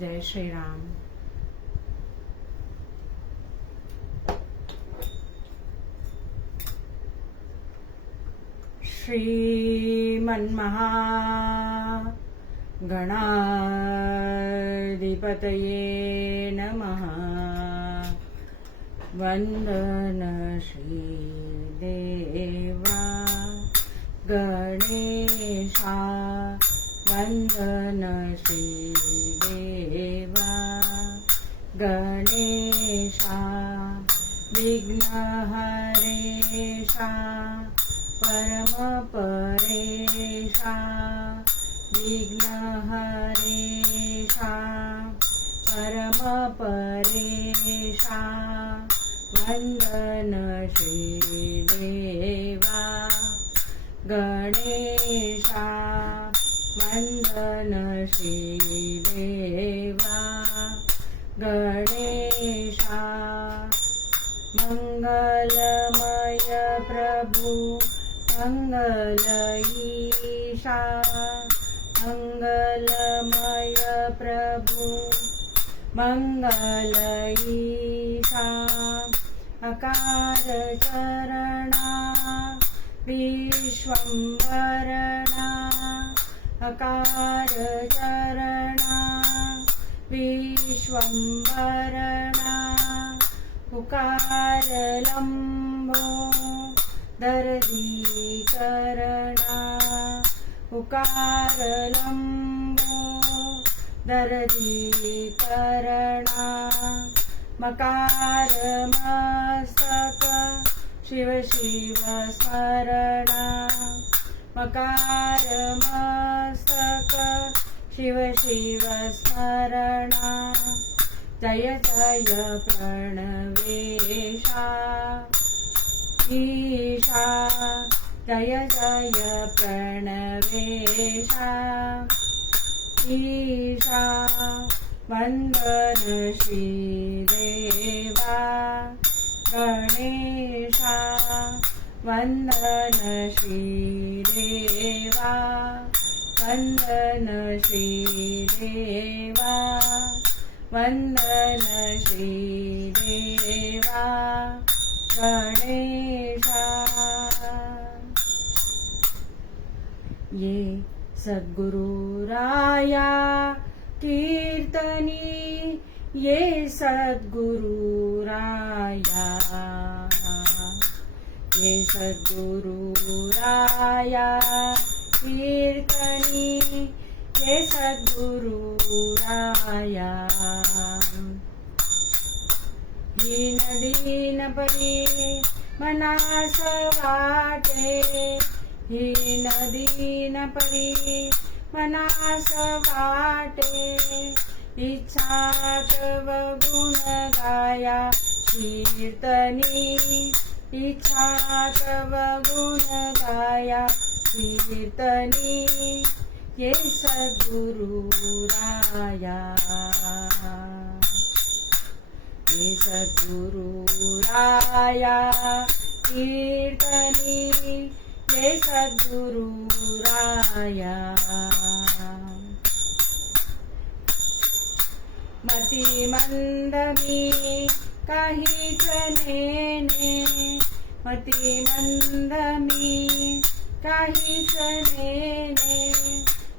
जय श्री राम. श्रीमन्महा गणाधिपतये नमः. वंदन श्रीदेवा गणेशा. वंदन श्रीदेवा गणेशा. विघ्नहरेशा परमपरेशा. विघ्नहरेशा परमपरेशा. वंदन श्रीदेवा गणेशा. वंदन श्रीदेवा गणेशा. मंगलमय प्रभु मंगल ईशा. मंगलमय प्रभु मंगल ईशा. अकार चरणा विश्वंभरणा. अकार चरणा विश्वंभरणा. उकार लंबो दर्दीकरणा. उकार लंबो दर्दीकरणा. मकार मस्तक शिव शिव स्मरणा. मकार मस्तक शिव शिव स्मरणा. जय जय प्रणवेशा ईशा. जय जय प्रणवेशा ईशा. वंदन श्रीदेवा गणेशा. वंदन श्रीदेवा. वंदन श्रीदेवा. वंदन श्रीदेवा गणेशा. ये सद्गुरु राया कीर्तनी. ये सद्गुरु राया. ये सद्गुरु राया कीर्तनी. ये सद्गुरु राया. दीन दीन परी मनास वाटे. दीन दीन परी मनास वाटे. इच्छा तव गुण गाया कीर्तनी. इच्छा तव गुण गाया कीर्तनी. ये सद्गुरु राया. ये सद्गुरु राया कीर्तनी. ये सद्गुरु राया. मती मंद मी काहीच नेने. मती मंद मी काहीच नेने.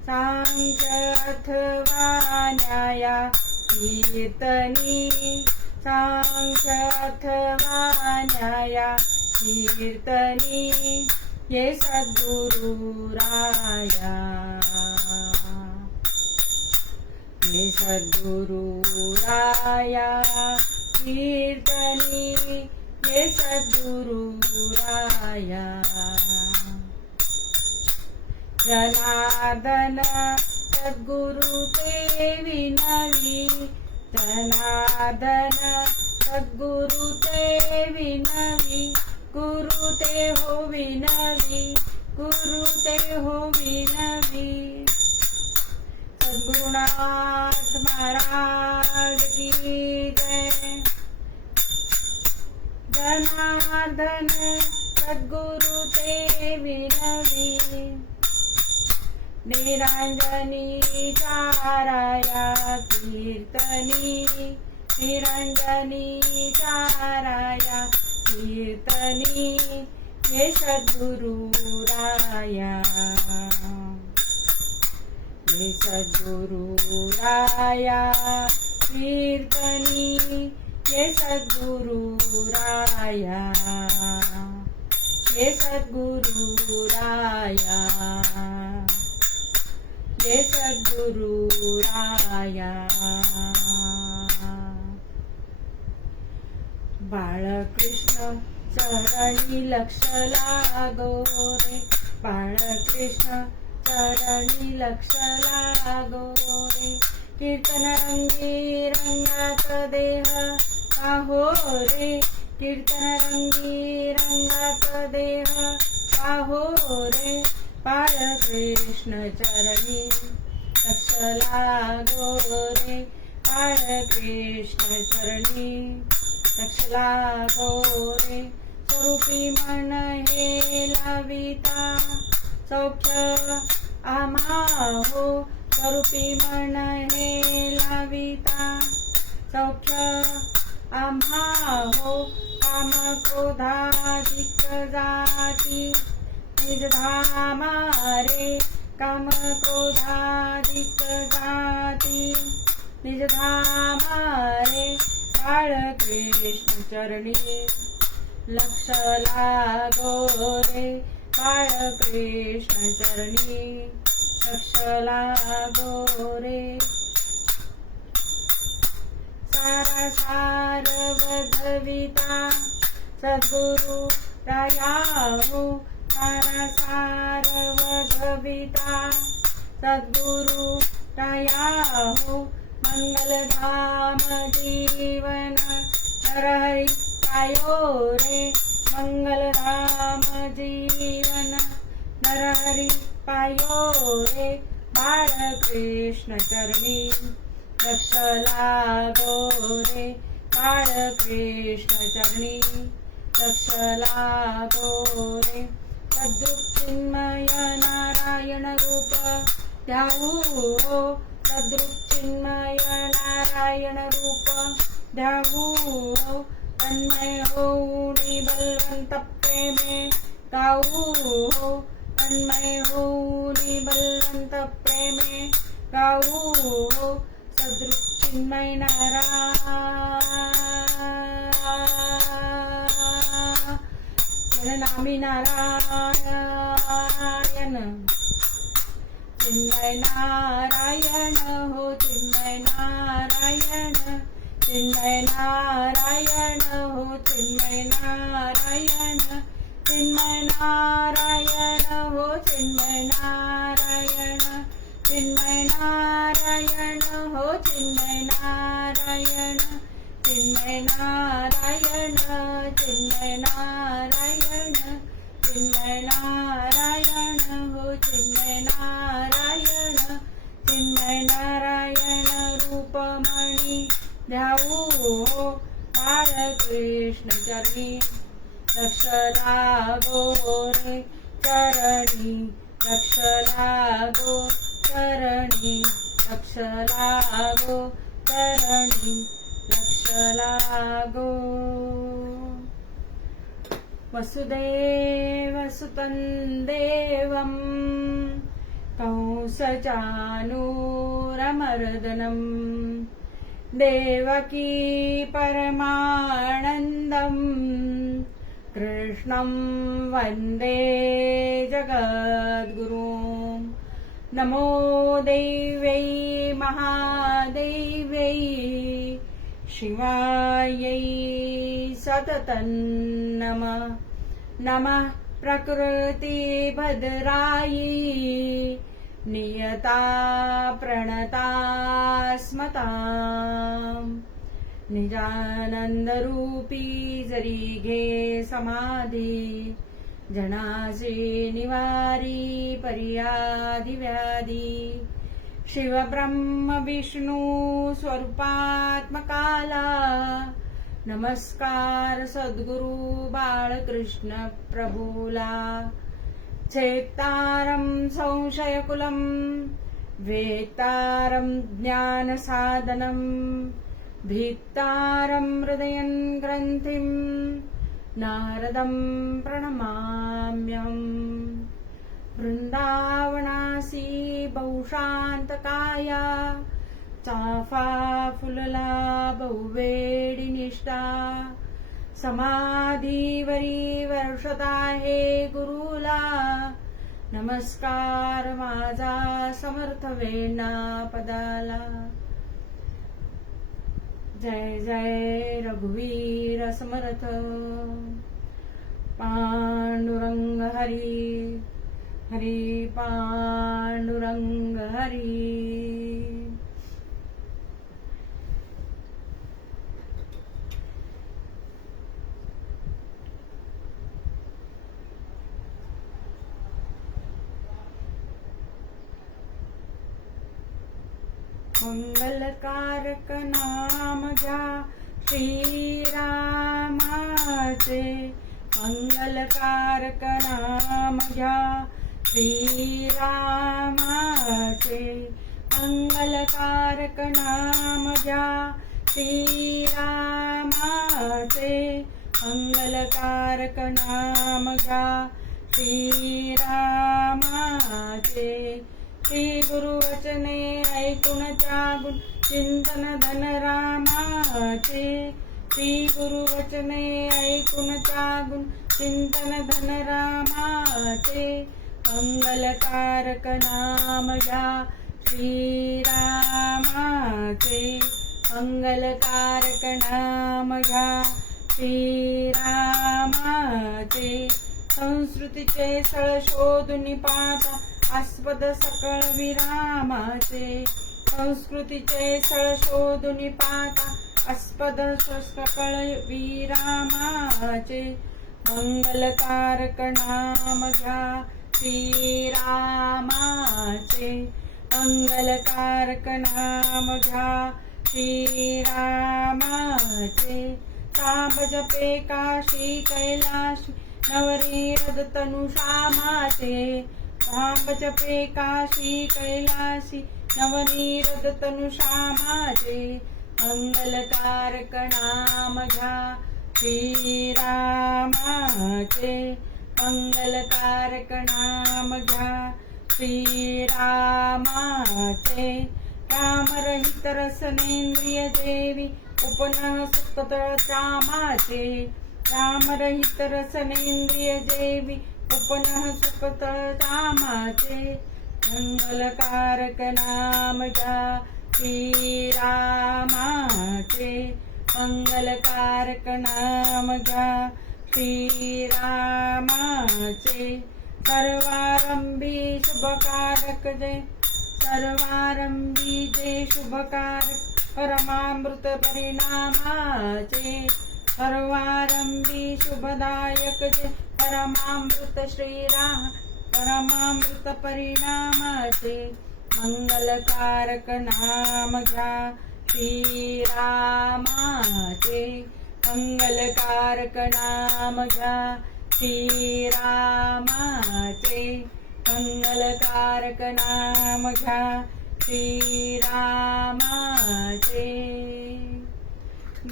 सांख्य अथवा न्याया कीर्तनी. सांख्य अथवा न्याया कीर्तनी. ये सद्गुरु राया. ये सद्गुरु राया कीर्तनी. ये सद्गुरु राया. जनार्दन सद्गुरु ते विनवी. जनार्दन सद्गुरु ते विनवी. गुरु ते हो विनवी. गुरु ते हो विनवी. सद्गुरुनाथ महाराज की जय. जनार्दन सद्गुरु ते विनवी. निरंजनी चाराया कीर्तनी निरंजनी चाराया कीर्तनी ये सद्गुरु राया ये सद्गुरु राया कीर्तनी ये सद्गुरु राया ये सद्गुरु राया ये सद्गुरु राया बाळकृष्ण चरणी लक्ष लागो रे बाळकृष्ण चरणी लक्ष लागो रे कीर्तन रंगी रंगात देह पाहो रे कीर्तन रंगी रंगात देह पाहो रे बाळकृष्ण चरणी लक्ष लागो रे बाळकृष्ण चरणी लक्ष लागो रे स्वरूपी मन हे लाविता सौख्य आम्हा हो स्वरूपी मन हे लाविता सौख्य आम्हा हो काम क्रोधाधिक जाती निज धामा रे काम क्रोधाधिक जाती निज धामा रे बाळकृष्ण चरणी लक्ष लागो रे बाळकृष्ण चरणी लक्ष लागो रे सारा सार वधविता सद्गुरु राया हो सारा सार वधविता सद्गुरु राया हो मंगलधाम जीवन नरहरि पायो रे मंगलधाम जीवन नरहरि पायो रे बाळकृष्ण चरणी लक्ष लागो रे बाळकृष्ण चरणी लक्ष लागो रे सद्रूपचिन्मय नारायण रूप ध्याऊ हो सद्रूपचिन्मय नारायण रूप ध्याऊ हो तन्मय होऊनी बलवंत प्रेमे गाऊ हो तन्मय होऊनी बलवंत प्रेमे गाऊ हो सद्रूपचिन्मय नारायण नामी नारायण चिन्मय नारायण हो चिन्मय नारायण चिन्मय नारायण हो चिन्मय नारायण चिन्मय नारायण हो चिन्मय नारायण चिन्मय नारायण हो चिन्मय नारायण चिन्मय नारायण चिन्मय नारायण चिन्मय नारायण हो चिन्मय नारायण चिन्मय नारायण रूपमणी ध्याऊ हो बाळकृष्ण चरणी लक्ष लागो रे चरणी लक्ष लागो चरणी लक्ष लागो चरणी लक्ष लागो वसुदेव सुतं देवं कंसचानूरमर्दनं देवकी परमानन्दं कृष्णं वन्दे जगद्गुरुं नमो देव्यै महादेव्यै शिवायै सततं नमः नमः प्रकृतिभद्रायै नियता प्रणता स्मताम् निजानंदरूपी जरी घे समाधी जनासी निवारी पर्याधी व्याधी शिवब्रह्म विष्णू स्वरूपात्मकाला नमस्कार सद्गुरु बाळकृष्ण प्रभूला चेत्तारं संशयकुलं वेत्तारं ज्ञानसाधनं भित्तारं हृदयं ग्रन्थिं नारदं प्रणमाम्यहम् वृन्दावनासी बहुशान्तकाया चाफा फुलला बहुवेडिनिष्ठा समाधीवरी वर्षत आहे गुरुला नमस्कार माझा समर्थ वेणा पदाला जय जय रघुवीर समर्थ पांडुरंग हरी हरी पांडुरंग हरी मंगलकारक नाम घ्या श्रीरामाचे मंगलकारक नाम घ्या श्रीरामाचे मंगलकारक नाम घ्या श्रीरामाचे मंगलकारक नाम घ्या श्रीरामाचे श्री गुरुवचने ऐकून त्यागून चिंतन धन रामाचे श्री गुरुवचने ऐकून त्यागून चिंतन धन रामाचे मंगलकारक नाम घ्या श्रीरामाचे मंगलकारक नाम घ्या श्रीरामाचे संस्कृतीचे सळ शोधून पाहता आस्पद सकळ विरामाचे संस्कृतीचे सळ शोधून पाहता आस्पद सकळ विरामाचे मंगलकारक नाम घ्या श्रीरामाचे मंगलकारक नाम घ्या श्रीरामाचे तांब जपे काशी कैलाशी नवरी तनु श्यामाचे तांब जपे काशी कैलाशी नवनीरद तनु श्यामाचे मंगलकारक नाम घ्या श्रीरामाचे मंगलकारक नाम घ्या श्रीरामाचे रामरहित रसनेंद्रिय देवी उपनः सुखत रामाचे रामरहित रसनेंद्रिय देवी उपनः सुखत रामाचे मंगलकारक नाम घ्या श्रीरामाचे मंगलकारक नाम घ्या श्रीरामाचे सर्वारंभी शुभकारक जय सर्वारंभी जय शुभकारक परमामृत परिणामाचे सर्वारंभी शुभदायक जय परमामृत श्रीराम परमामृत परिणामाचे मंगलकारक नाम घ्या श्रीरामाचे मंगलकारक नाम घ्या श्रीरामाचे मंगलकारक नाम घ्या श्रीरामाचे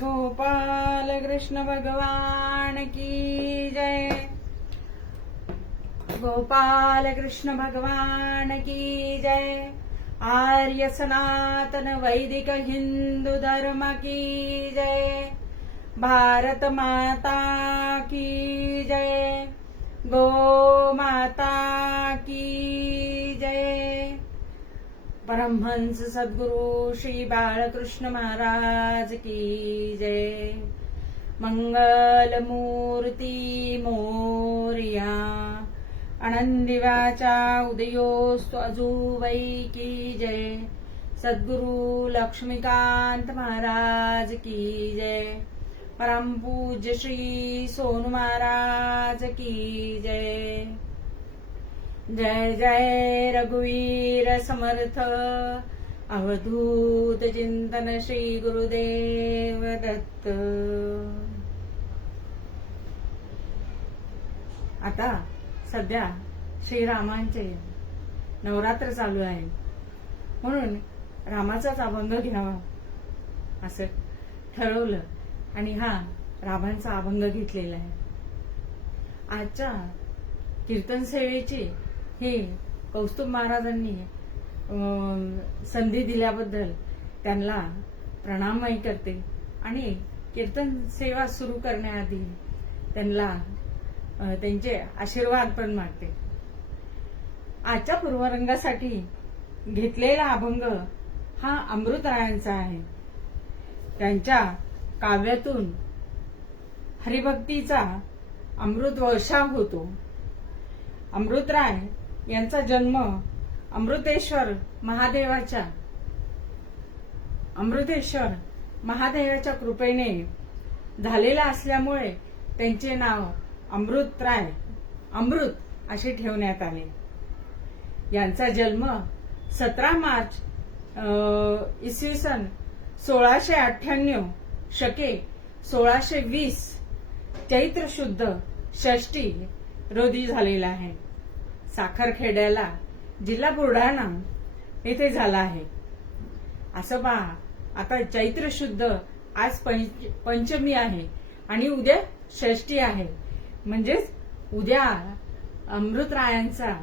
गोपाल कृष्ण भगवान की जय गोपाल कृष्ण भगवान की जय आर्य सनातन वैदिक हिंदू धर्म की जय भारत माता की जय गो माता की जय परमहंस सद्गुरु श्री बाळकृष्ण महाराज की जय मंगल मूर्ती मोरया आनंदी वाचा उदयोस्तु अजूवै की जय सद्गुरु लक्ष्मीकांत महाराज की जय परम पूज्य श्री सोनू महाराज की जय जय जय रघुवीर समर्थ अवधूत चिंतन श्री गुरुदेव दत्त। आता सध्या श्रीरामांचे नवरात्र चालू आहे, म्हणून रामाचाच अभंग घ्यावा असं ठरवलं आणि हा रामांचा अभंग घेतलेला आहे. आजच्या कीर्तन सेवेची ही कौस्तुभ महाराजांनी संधी दिल्याबद्दल त्यांना प्रणामही करते आणि कीर्तन सेवा सुरू करण्याआधी त्यांना त्यांचे आशीर्वाद पण मागते. आजच्या पूर्वरंगासाठी घेतलेला अभंग हा अमृतरायांचा आहे. त्यांच्या काव्यातून हरिभक्तीचा अमृत वर्षाव होतो. अमृतराय यांचा जन्म अमृतेश्वर महादेवाच्या कृपेने झालेला असल्यामुळे त्यांचे नाव अमृतराय अमृत असे ठेवण्यात आले. यांचा जन्म 17 मार्च इसवी सन 1698 शके 1620 चैत्र शुद्ध षष्टी रोजी झालेला आहे. साखरखेड्याला जिल्हा बुलढाणा येथे झाला आहे. असं पहा, आता चैत्र शुद्ध आज पंचमी आहे आणि उद्या षष्टी आहे, म्हणजेच उद्या अमृतरायांचा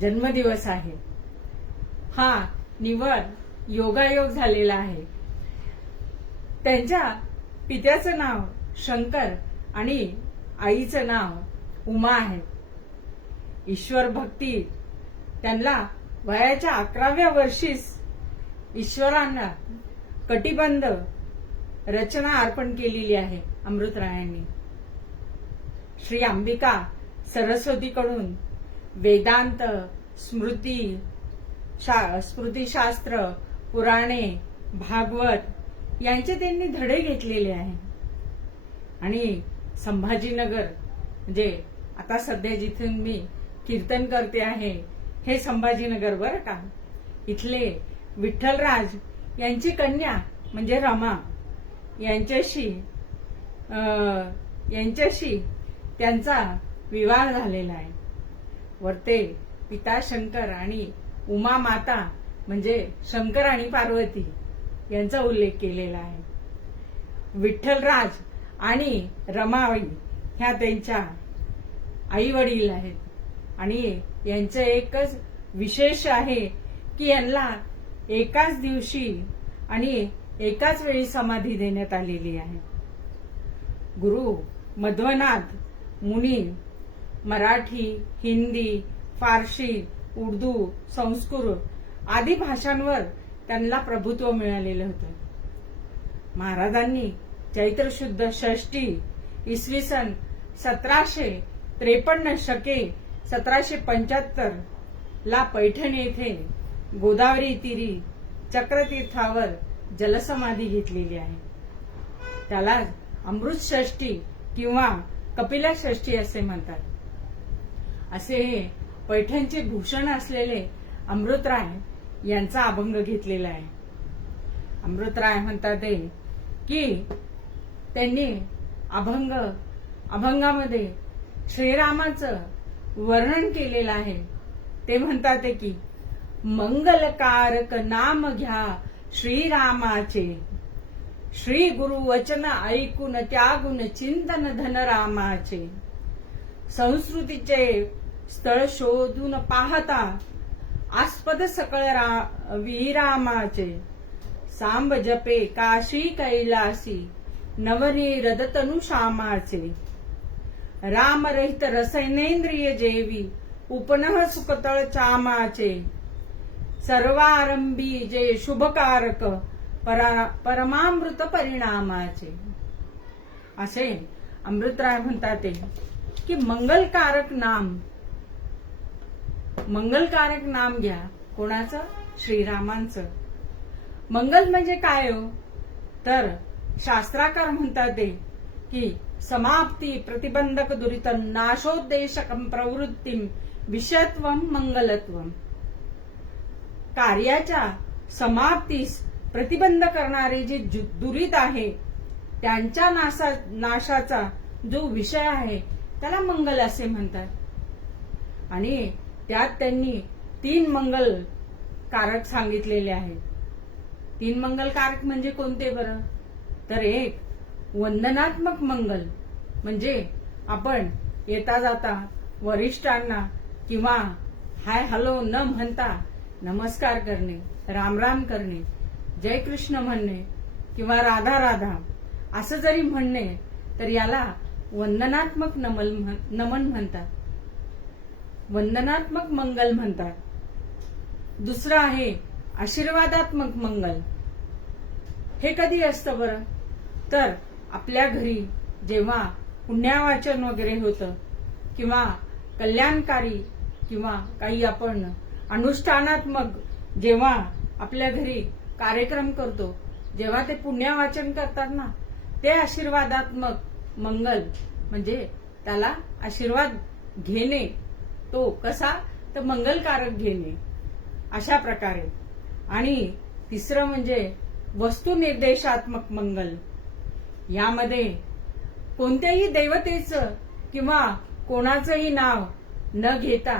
जन्मदिवस आहे. हा निवळ योगायोग झालेला आहे. त्यांच्या पित्याचं नाव शंकर आणि आईचं नाव उमा आहे. ईश्वर भक्ती त्यांना वयाच्या 11व्या वर्षीच ईश्वरांना कटिबंध रचना अर्पण केलेली आहे अमृतरायांनी. श्री अंबिका सरस्वतीकडून वेदांत, स्मृतिशास्त्र, पुराणे, भागवत यांचे त्यांनी धडे घेतलेले आहे. आणि संभाजीनगर म्हणजे आता सध्या जिथून मी कीर्तन करते आहे हे संभाजीनगर बरं का, इथले विठ्ठलराज यांची कन्या म्हणजे रमा यांच्याशी त्यांचा विवाह झालेला आहे. वरते पिता शंकर आणि उमा माता म्हणजे शंकर आणि पार्वती यांचा उल्लेख केलेला आहे. विठ्ठलराज आणि रमाबाई ह्या त्यांच्या आई वडील आहेत आणि यांचं एकच विशेष आहे की यांना एकाच दिवशी आणि एकाच वेळी समाधी देण्यात आलेली आहे. गुरु मध्वनाथ मुनी मराठी, हिंदी, फारसी, उर्दू, संस्कृत आदी भाषांवर त्यांना प्रभुत्व मिळालेलं होतं. महाराजांनी चैत्र शुद्ध षष्टी इसवी सन 1753 शके 1775 ला पैठण येथे गोदावरी तीरी चक्रतीर्थावर जलसमाधी घेतलेली आहे. त्याला अमृत षष्टी किंवा कपिला षष्टी असे म्हणतात. असे हे पैठणचे भूषण असलेले अमृतराय यांचा अभंग घेतलेला आहे. अमृतराय म्हणतात की त्यांनी अभंगामध्ये श्रीरामाचं वर्णन केलेलं आहे. ते म्हणतात की मंगलकारक नाम घ्या श्रीरामाचे, श्री गुरु वचन ऐकून त्यागून चिंतन धन रामाचे, संस्कृतीचे स्थळ शोधून पाहता आस्पद सकळ विरामाचे, सांब जपे काशी कैलासी नवनी रदतनु श्यामाचे, रामरहित रसनेंद्रिय जेवी उपनः सुखतळ चामाचे, सर्वारंभी जे शुभकारक परमामृत परिणामाचे. असे अमृतराय म्हणतात की मंगलकारक नाम घ्या. कोणाचं? श्रीरामांचं. मंगल म्हणजे काय हो? तर शास्त्राकार म्हणतात की समाप्ती प्रतिबंधक दुरित नाशोद्देशकम प्रवृत्तीम विषयत्वम मंगलत्वम. कार्याच्या समाप्तीस प्रतिबंध करणारे जे दुरित आहे त्यांच्या नाशाचा जो विषय आहे त्याला मंगल असे म्हणतात. आणि त्यात त्यांनी 3 मंगल कारक सांगितलेले आहेत. 3 मंगल कारक म्हणजे कोणते बरं? तर एक वंदनात्मक मंगल, म्हणजे आपण येता जाता वरिष्ठांना किंवा हाय हॅलो न म्हणता नमस्कार करणे, राम राम करणे, जय कृष्ण म्हणणे किंवा राधा राधा असं जरी म्हणणे तर याला वंदनात्मक नमन म्हणतात, वंदनात्मक मंगल म्हणतात. दुसरं आहे आशीर्वादात्मक मंगल. हे कधी असतं बरं? तर आपल्या घरी जेव्हा पुण्यवाचन वगैरे होतं किंवा कल्याणकारी किंवा काही आपण अनुष्ठानात्मक जेव्हा आपल्या घरी कार्यक्रम करतो, जेव्हा ते पुण्यवाचन करतात ना, ते आशीर्वादात्मक मंगल, म्हणजे त्याला आशीर्वाद घेणे. तो कसा? तर मंगलकारक घेणे अशा प्रकारे. आणि तिसरं म्हणजे वस्तुनिर्देशात्मक मंगल. यामध्ये कोणत्याही देवतेचं किंवा कोणाचंही नाव न घेता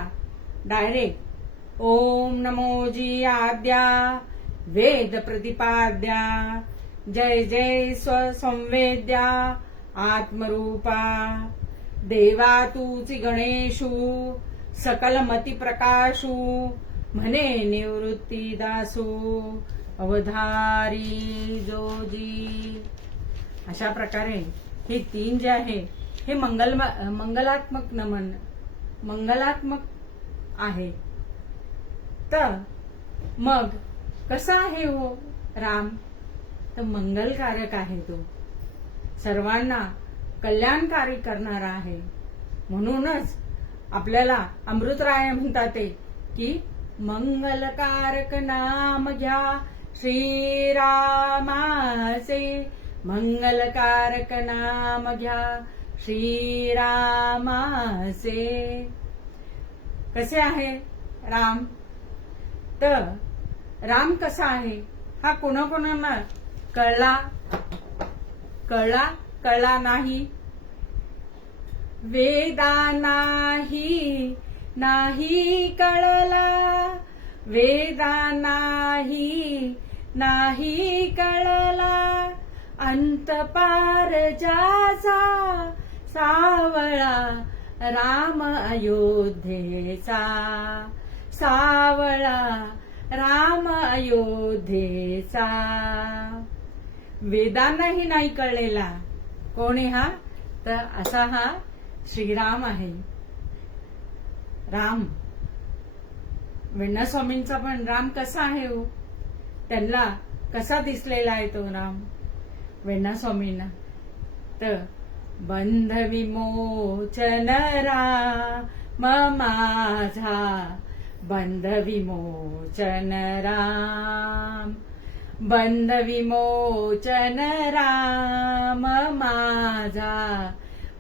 डायरेक्ट ओम नमो जी आद्या वेद प्रतिपाद्या जय जय स्वसंवेद्या आत्मरूपा देवा तूची गणेशू सकल मती प्रकाशू म्हणे निवृत्ती दासू अवधारी जोजी. अशा प्रकारे हे 3 जे आहे हे मंगलात्मक नमन, मंगलात्मक आहे. तर मग कसा आहे हो राम? तर मंगलकारक आहे तो, सर्वांना कल्याणकारी करणारा आहे. म्हणूनच आपल्याला अमृतराय म्हणतात ते की मंगलकारक नाम घ्या श्रीरामाचे, मंगलकारक नाम घ्या श्रीरामाचे. कसे आहे राम? तर राम कसा आहे हा कोणाकोणाला कळला नाही? वेदा नाही कळला, वेदा नाही कळला, अंत पार ज्याचा सावळा राम अयोध्येचा, सावळा राम अयोध्येचा. वेदांनाही नाही कळलेला कोण आहे हा? तर असा हा श्रीराम आहे. राम वेण्णा स्वामींचा पण राम कसा आहे हो? त्यांना कसा दिसलेला आहे तो राम वेण्णा स्वामींना? तर बंध विमोचन राम माझा, बंध विमोचन राम, बंध विमोचन राम माझा,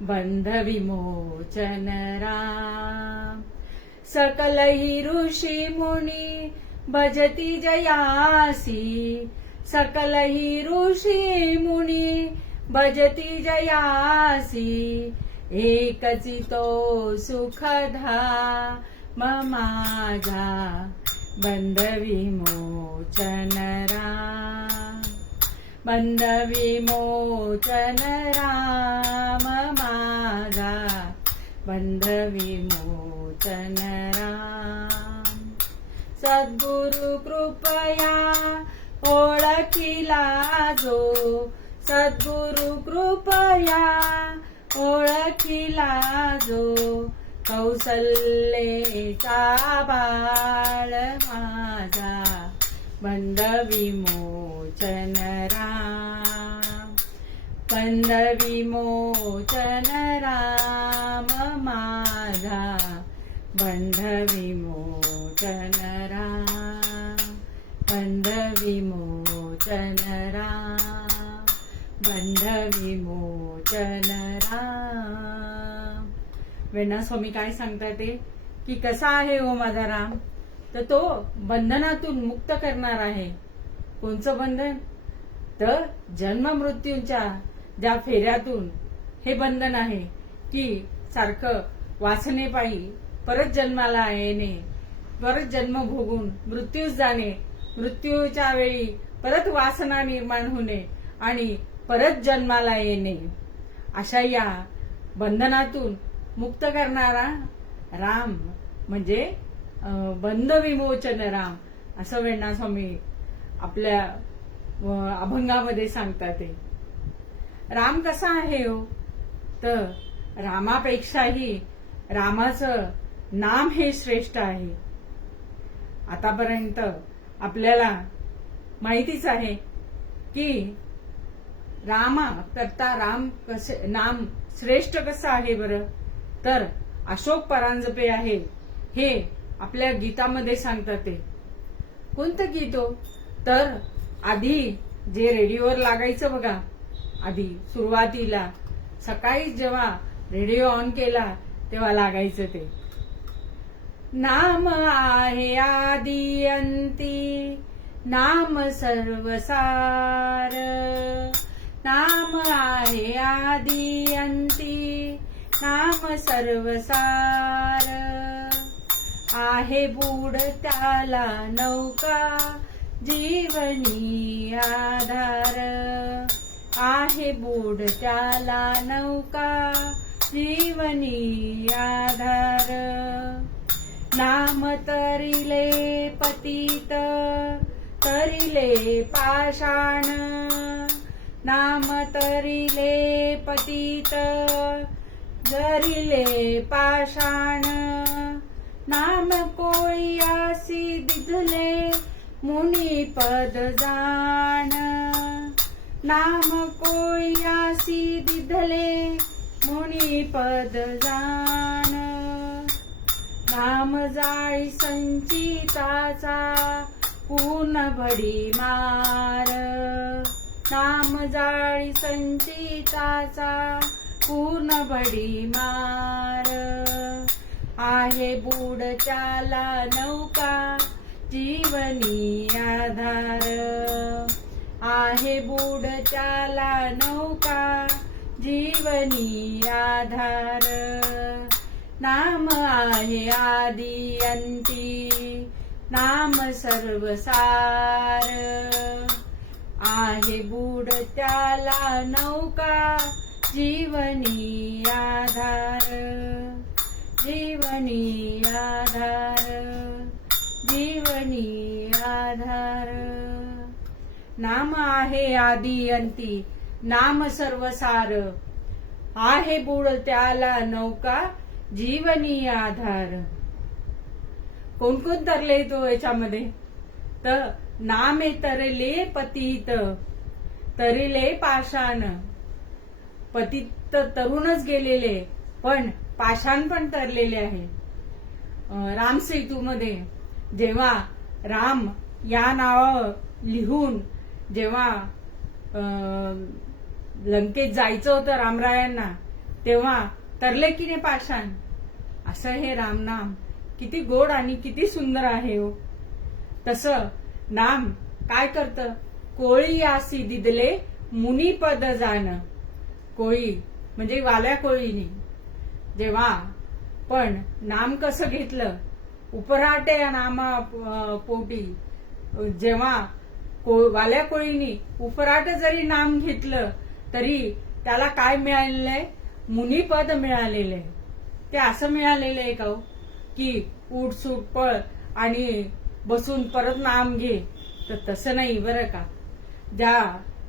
बंध विमोचन राम. सकलही ऋषी मुनी भजती जयासी, सकलही ऋषी मुनी भजती जयासी, एकची तो सुखधा माझा, बंध विमोचन राम, बंध विमोचन राम माझा, बंध विमोचन राम. सद्गुरु कृपया ओळखिला जो, सद्गुरु कृपया ओळखिला जो, कौसल्येचा बाळ माझा, बंध विमोचन राम, बंध विमोचन राम माझा, बंध विमोचन राम, बंध विमोचन राम, बंध विमोचन राम. वेण्णा स्वामी काय सांगतात ते की कसा आहे हो माझा राम? तर तो बंधनातून मुक्त करणार आहे. कोणचं बंधन? तर जन्म मृत्यूंच्या ज्या फेऱ्यातून हे बंधन आहे की सारखं वासनेपायी परत जन्माला येणे, परत जन्म भोगून मृत्यूस जाणे, मृत्यूच्या वेळी परत वासना निर्माण होणे आणि परत जन्माला येणे, अशा या बंधनातून मुक्त करणारा राम म्हणजे बंध विमोचन राम, असं वेण्णा स्वामी आपल्या अभंगामध्ये सांगतात. राम कसा आहे हो, तर रामापेक्षाही रामाचं नाम हे श्रेष्ठ आहे. आतापर्यंत आपल्याला माहितीच आहे की रामा करता राम कसे नाम श्रेष्ठ कसं आहे बरं, तर अशोक परांजपे आहे हे आपल्या गीतामध्ये सांगतात. ते कोणतं गीत हो, तर आधी जे रेडिओवर लागायचं बघा, आधी सुरुवातीला सकाळी जेव्हा रेडिओ ऑन केला तेव्हा लागायचं ते, नाम आहे आदि अंती नाम सर्वसार, नाम आहे आदि अंती नाम सर्वसार, आहे बूड त्याला नौका जीवनी आधार, आहे बूड त्याला नौका जीवनी आधार, नाम तरिले पतित तरिले पाषाण, नाम तरिले पतित जरिले पाषाण, नाम कोळियासी दिधले मुनी पद जाण, नाम कोळियासी दिधले मुनी पद जाण, नाम जाळी संचिताचा पूर्ण भडी मार, नाम जाळी संचिताचा पूर्ण भडी मार, आहे बूड त्याला नौका जीवनी आधार, आहे बूड त्याला नौका जीवनी आधार, नाम आहे आदि अंती नाम सर्वसार, आहे बूड त्याला नौका जीवनी आधार, जीवनी आधार, जीवनी आधार, नाम आहे आदि अंती नाम सर्वसार, आहे बूड त्याला नौका जीवनी आधार. कोण कोण तरले तो याच्यामध्ये, तर नामे तरले पतित तरिले पाषाण, पतित तरुणच गेलेले पण पाषाण पण तरलेले आहे. रामसेतू मध्ये जेव्हा राम या नावावर लिहून जेव्हा लंकेत जायचं होतं रामरायांना, तेव्हा तरले की नाही पाषाण. असं हे रामनाम किती गोड आणि किती सुंदर आहे हो. तसं नाम काय करतं, कोळी यासी दिदले मुनी पद जाण, कोळी म्हणजे वाल्या कोळीनी जेव्हा पण नाम कसं घेतलं, उपराटे या नामा पोटी जेव्हा वाल्या कोळीनी उपराट जरी नाम घेतलं तरी त्याला काय मिळालेलं आहे, मुनीपद मिळालेलं आहे. ते असं मिळालेलं आहे का की उठ सूट पळ आणि बसून परत नाम घे, तर तसं नाही बरं का. ज्या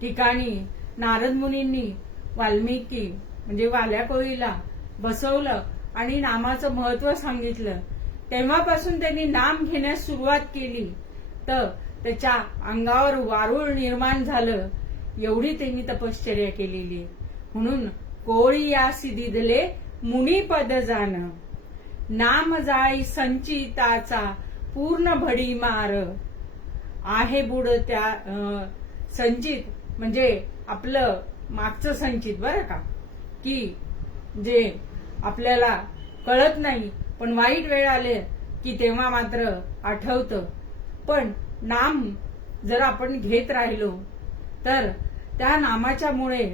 ठिकाणी नारद मुनींनी वाल्मिकी म्हणजे वाल्या कोळीला बसवलं आणि नामाचं महत्व सांगितलं, तेव्हापासून त्यांनी नाम घेण्यास सुरुवात केली, तर त्याच्या अंगावर वारुळ निर्माण झालं. एवढी त्यांनी तपश्चर्या केलेली. म्हणून कोळी यासी दिदले मुनी पद जाण, नाम जाळी संचिताचा पूर्ण भडी मार, आहे बुड त्या संचित म्हणजे आपलं मागचं संचित बरं का, की जे आपल्याला कळत नाही पण वाईट वेळ आले की तेव्हा मात्र आठवतं. पण नाम जर आपण घेत राहिलो तर त्या नामाच्या मुळे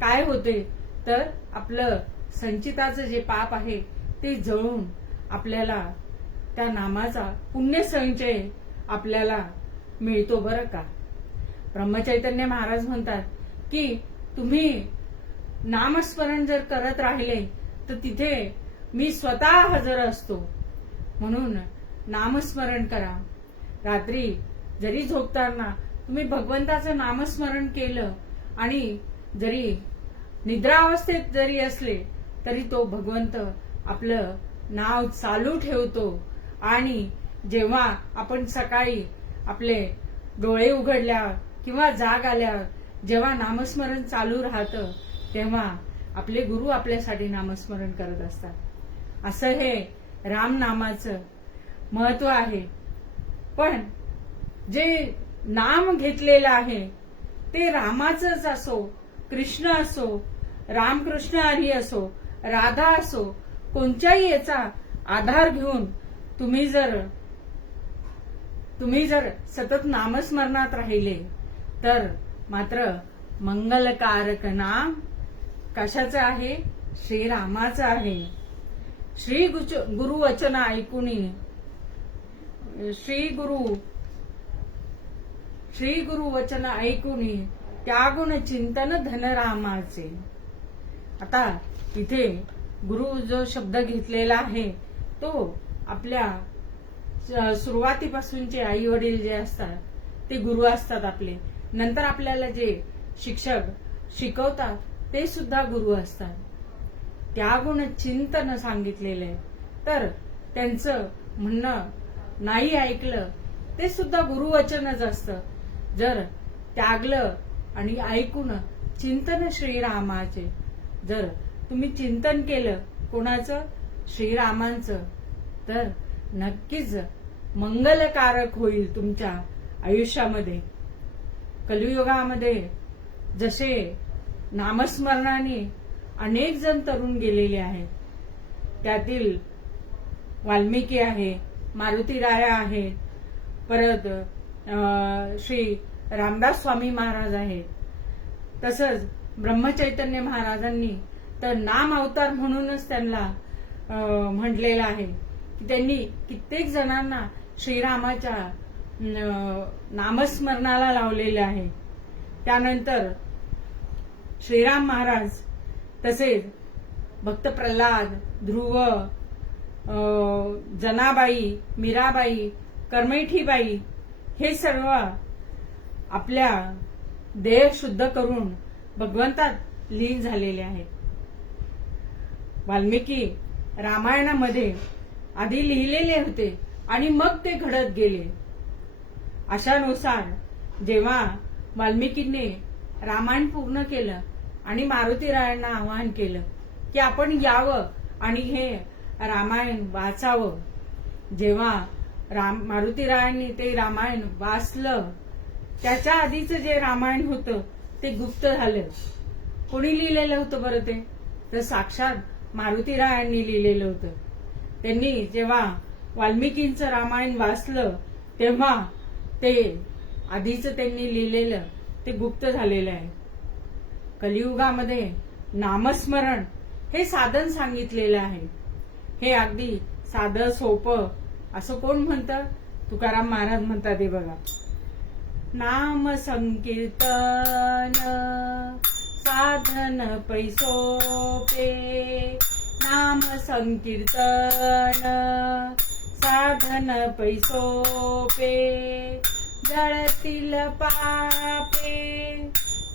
काय होते, तर आपलं संचिताचं जे पाप आहे ते जळून आपल्याला त्या नामाचा पुण्यसंचय आपल्याला मिळतो बरं का. ब्रह्मचैतन्य महाराज म्हणतात की तुम्ही नामस्मरण जर करत राहिले तर तिथे मी स्वतः हजर असतो. म्हणून नामस्मरण करा. रात्री जरी झोपताना तुम्ही भगवंताचं नामस्मरण केलं आणि जरी निद्रावस्थेत जरी असले तरी तो भगवंत आपलं नाव चालू ठेवतो. आणि जेव्हा आपण सकाळी आपले डोळे उघडल्यावर किंवा जाग आल्यावर जेव्हा नामस्मरण चालू राहतं तेव्हा आपले गुरु आपल्यासाठी नामस्मरण करत असतात. असं हे रामनामाचं महत्व आहे. पण जे नाम घेतलेलं आहे ते रामाचंच असो, कृष्ण असो, रामकृष्ण हरी असो, राधा असो, कोणत्याही याचा आधार घेऊन तुम्ही जर सतत नामस्मरणात राहिले तर मात्र मंगलकारक नाम कशाचं आहे? श्रीरामाचं आहे. श्री गुरु वचन ऐकून श्री गुरु वचन ऐकून त्यागुण चिंतन धनरामाचे. आता इथे गुरु जो शब्द घेतलेला आहे तो आपल्या सुरुवातीपासूनचे आई वडील जे असतात ते गुरु असतात आपले. नंतर आपल्याला जे शिक्षक शिकवतात ते सुद्धा गुरु असतात. त्यागुण चिंतन सांगितलेलं आहे. तर त्यांचं म्हणणं नाही ऐकलं ते सुद्धा गुरुवचनच असतं. जर त्यागलं आणि ऐकून चिंतन श्रीरामाचे जर तुम्ही चिंतन केलं कोणाचं? श्रीरामांचं, तर नक्कीच मंगलकारक होईल तुमच्या आयुष्यामध्ये. कलियुगामध्ये जसे नामस्मरणाने अनेक जण तरुण गेलेले आहेत. त्यातील वाल्मिकी आहे, मारुती राया आहेत, परत श्री रामदास स्वामी महाराज आहेत. तसंच ब्रह्मचैतन्य महाराजांनी तर नाम अवतार म्हणूनच त्यांना म्हटलेलं आहे की त्यांनी कित्येक जणांना श्रीरामाच्या नामस्मरणाला लावलेले आहे. त्यानंतर श्रीराम महाराज, तसेच भक्त प्रल्हाद, ध्रुव, जनाबाई, मीराबाई, करमैठीबाई हे सर्व आपल्या देह शुद्ध करून भगवंतात लीन झालेले आहेत. वाल्मिकी रामायणामध्ये आधी लिहिलेले होते आणि मग ते घडत गेले. अशानुसार जेव्हा वाल्मिकीने रामायण पूर्ण केलं आणि मारुतीरायांना आवाहन केलं की आपण यावं आणि हे रामायण वाचावं, जेव्हा मारुतीरायांनी ते रामायण वाचलं त्याच्या आधीचं जे रामायण होतं ते गुप्त झालं. कोणी लिहिलेलं होतं बरं ते? तर साक्षात मारुतीरायांनी लिहिलेलं होतं. त्यांनी जेव्हा वाल्मिकींचं रामायण वाचलं तेव्हा ते आधीचं त्यांनी लिहिलेलं ते गुप्त झालेलं आहे. कलियुगामध्ये नामस्मरण हे साधन सांगितलेलं आहे. हे अगदी साधं सोपं असं कोण म्हणतं? तुकाराम महाराज म्हणतात हे बघा. नाम संकीर्तन साधन पैसोपे, नाम संकीर्तन साधन पैसोपे, जळतील पापे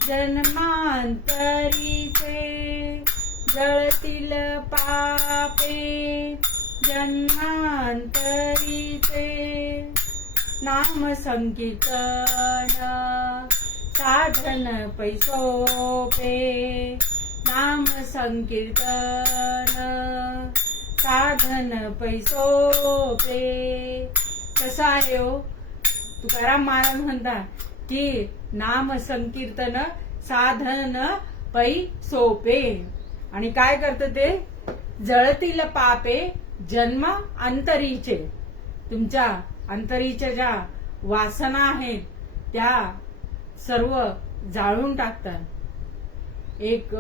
जन्मांतरीचे, जळतील पापे जन्मांतरीचे, नाम संकीर्तन साधन पैसोपे, नाम संकीर्तन साधन पैसोपे. कसं आहे हो? तुकाराम महाराज म्हणतात की नाम संकीर्तन साधन पैसोपे. आणि काय करतं ते? जळतील पापे जन्म अंतरीचे. तुमच्या अंतरीच्या ज्या वासना आहेत त्या सर्व जाळून टाकतात. एक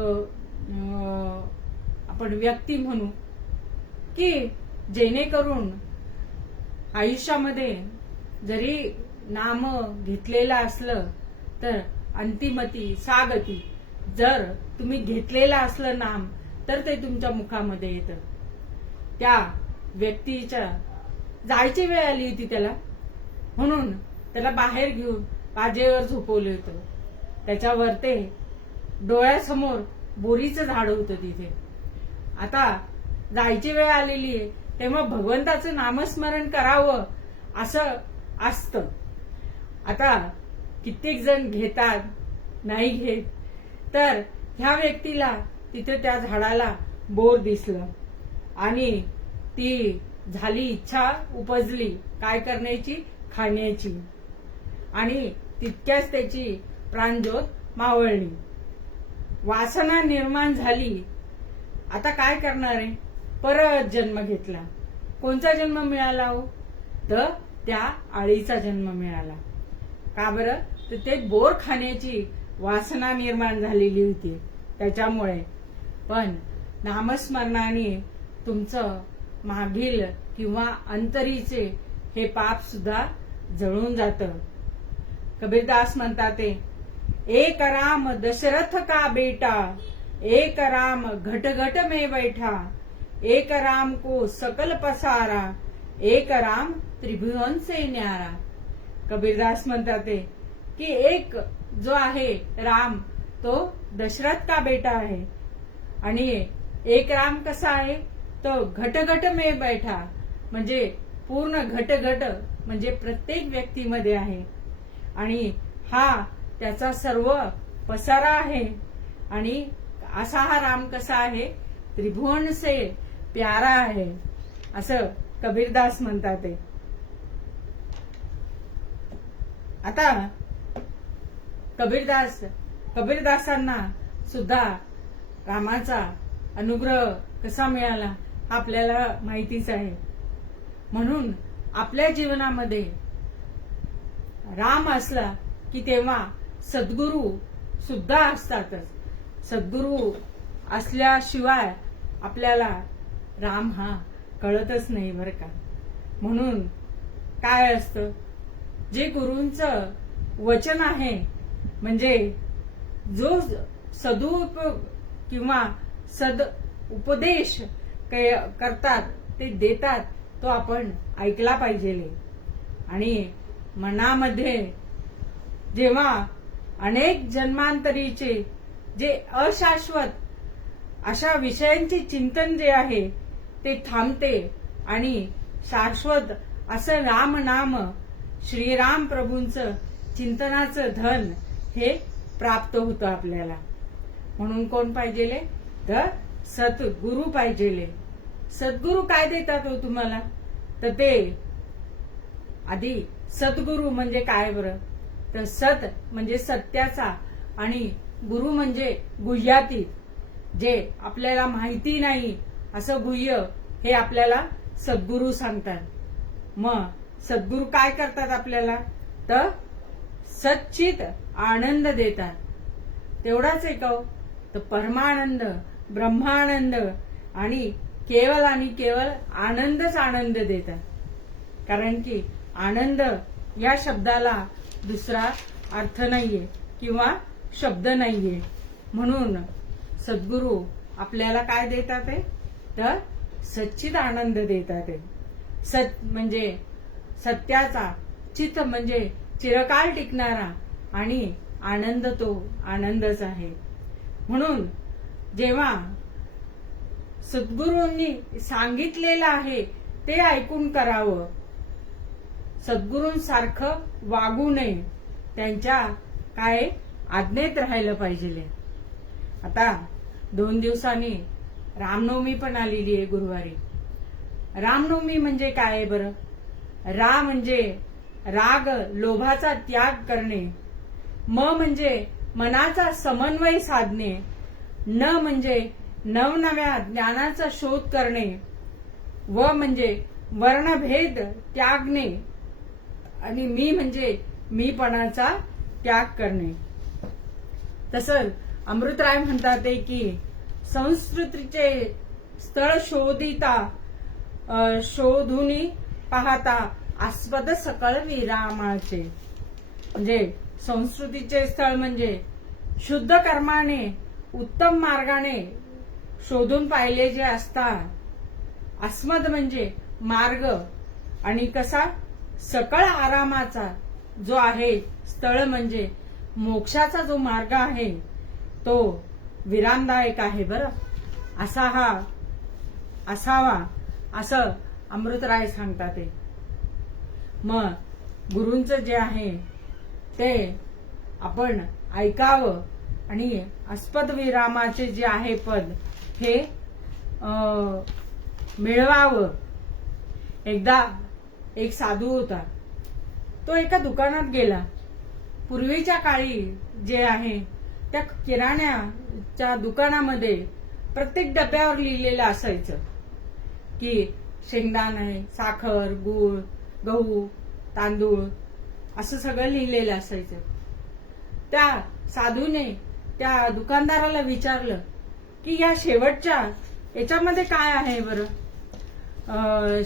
आपण व्यक्ती म्हणू की जेणेकरून आयुष्यामध्ये जरी नाम घेतलेलं असलं तर अंतिमती सागती, जर तुम्ही घेतलेलं असलं नाम तर ते तुमच्या मुखामध्ये येतं. त्या व्यक्तीच्या जायची वेळ आली होती त्याला, म्हणून त्याला बाहेर घेऊन बाजेवर झोपवलं होतं. त्याच्यावर ते डोळ्यासमोर बोरीचं झाड होतं तिथे. आता जायची वेळ आलेली आहे तेव्हा भगवंताचं नामस्मरण करावं असं असतं. आता कित्येक जण घेतात, नाही घेत. तर ह्या व्यक्तीला तिथे त्या झाडाला बोर दिसलं आणि ती झाली इच्छा उपजली काय करण्याची, खाण्याची. आणि तितक्याच त्याची प्राणज्योत मावळली, वासना निर्माण झाली. आता काय करणार आहे, परत जन्म घेतला. कोणता जन्म मिळाला हो, तर त्या आळीचा जन्म मिळाला. का बरं, तर ते बोर खाण्याची वासना निर्माण झालेली होती त्याच्यामुळे. पण नामस्मरणाने तुमचं मागील किंवा अंतरीचे हे पाप सुद्धा जळून जातं. कबीरदास म्हणतात, एक राम दशरथ का बेटा, एक राम घट घट में बैठा, एक राम को सकल पसारा, एक राम त्रिभुवन से न्यारा. कबीरदास म्हणतात की एक जो आहे राम तो दशरथ का बेटा आहे आणि एक राम कसा आहे, तो घट घट में बैठा, म्हणजे पूर्ण घट घट म्हणजे प्रत्येक व्यक्तीमध्ये आहे. आणि हा त्याचा सर्व पसारा आहे. आणि असा हा राम कसा आहे, त्रिभुवन से प्यारा आहे असं कबीरदास म्हणतात. आता कबीरदासांना सुद्धा रामाचा अनुग्रह कसा मिळाला हा आपल्याला माहितीच आहे. म्हणून आपल्या जीवनामध्ये राम असला की तेव्हा सद्गुरू सुद्धा असतातच. सद्गुरू असल्याशिवाय आपल्याला राम हा कळतच नाही बरं का. म्हणून काय असतं, जे गुरूंचं वचन आहे म्हणजे जो सदुपयोग किंवा सद उपदेश करतात ते देतात तो आपण ऐकला पाहिजे. आणि मनामध्ये जेव्हा अनेक जन्मांतरीचे जे अशाश्वत अशा विषयांचे चिंतन जे आहे ते थांबते आणि शाश्वत असं राम नाम श्रीराम प्रभूंचं चिंतनाचं धन हे प्राप्त होतं आपल्याला. म्हणून कोण पाहिजेले, तर सद्गुरू पाहिजेले. सद्गुरू काय देतात हो तुम्हाला, तर ते आधी सद्गुरू म्हणजे काय बरं, तर सत म्हणजे सत्याचा आणि गुरु म्हणजे गुह्यातीत, जे आपल्याला माहिती नाही असं गुह्य हे आपल्याला सद्गुरू सांगतात. मग सद्गुरू काय करतात आपल्याला, तर सच्चित आनंद देतात. तेवढाच एक तर परमानंद, ब्रह्मानंद आणि केवळ आनंदच आनंद देतात. कारण की आनंद या शब्दाला दुसरा अर्थ नाहीये किंवा शब्द नाहीये. म्हणून सद्गुरू आपल्याला काय देतात, तर सच्चित आनंद देतात. सत म्हणजे सत्याचा, चित म्हणजे चिरकाल टिकणारा आणि आनंद तो आनंदच आहे. म्हणून जेव्हा सद्गुरूंनी सांगितलेलं आहे ते ऐकून करावं. सद्गुरूंसारखं वागू नये, त्यांच्या काय आज्ञेत राहायला पाहिजे. आता 2 दिवसांनी रामनवमी पण आलेली आहे गुरुवारी. रामनवमी म्हणजे काय आहे बरं, रा म्हणजे राग लोभाचा त्याग करणे, म म्हणजे मनाचा समन्वय साधणे, न म्हणजे नवनव्या ज्ञानाचा शोध करणे, व म्हणजे वर्णभेद त्यागणे आणि मी म्हणजे मीपणाचा त्याग करणे. तसंच अमृतराय म्हणतात की संस्कृतीचे स्थळ शोधिता शोधुनी पाहता आस्पद सकळ विरामाचे. म्हणजे संस्कृतीचे स्थळ म्हणजे शुद्ध कर्माने उत्तम मार्गाने शोधून पाहिले जे असतात. आस्मद म्हणजे मार्ग आणि कसा सकळ आरामाचा जो आहे स्थळ म्हणजे मोक्षाचा जो मार्ग आहे तो विरामदायक आहे बरं. असा हा असावा असं अमृतराय सांगतात. मग गुरूंचं जे आहे ते आपण ऐकावं आणि आस्पद विरामाचे जे आहे पद हे मिळवावं. एकदा एक साधू होता. तो एका दुकानात गेला. पूर्वीच्या काळी जे आहे त्या किराण्याच्या दुकानामध्ये प्रत्येक डब्यावर लिहिलेलं असायचं की शेंगदाणे, साखर, गूळ, गहू, तांदूळ असं सगळं लिहिलेलं असायचं. त्या साधूने त्या दुकानदाराला विचारलं की या शेवटच्या याच्यामध्ये काय आहे बरं,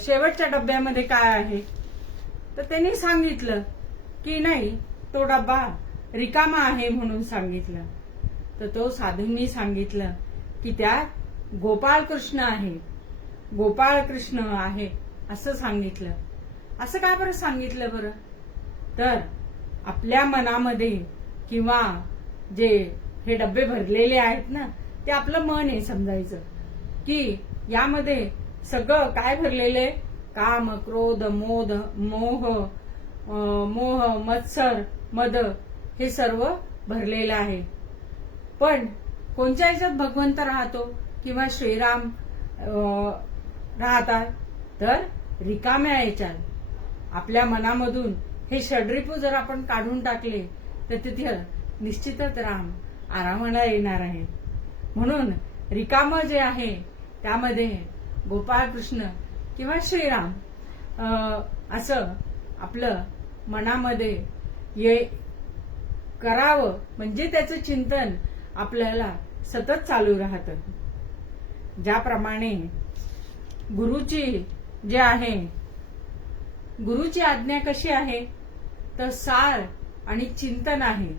शेवटच्या डब्यामध्ये काय आहे. तर त्यांनी सांगितलं की नाही तो डब्बा रिकामा आहे म्हणून सांगितलं. तर तो साधूंनी सांगितलं की त्यात गोपाळकृष्ण आहे, गोपाळकृष्ण आहे असं सांगितलं. असं का बरं सांगितलं बरं. तर आपल्या मनामध्ये किंवा जे हे डब्बे भरलेले आहेत ना ते आपलं मन आहे समजायचं की यामध्ये सगळं काय भरलेले काम, क्रोध, मोद, मोह, मत्सर, मद हे सर्व भरलेलं आहे. पण कोणत्या ह्याच्यात भगवंत राहतो किंवा श्रीराम राहतात तर रिकाम्या याच्यात आपल्या मनामधून हे षड्रिपू जर आपण काढून टाकले तर तिथे निश्चितच राम आरामाला येणार आहे. म्हणून रिकाम जे आहे त्यामध्ये गोपाळकृष्ण किंवा श्रीराम असं आपलं मनामध्ये ये करावं म्हणजे त्याचं चिंतन आपल्याला सतत चालू राहतं. ज्याप्रमाणे गुरुची जे आहे गुरुची आज्ञा कशी आहे तर सार आणि चिंतन आहे.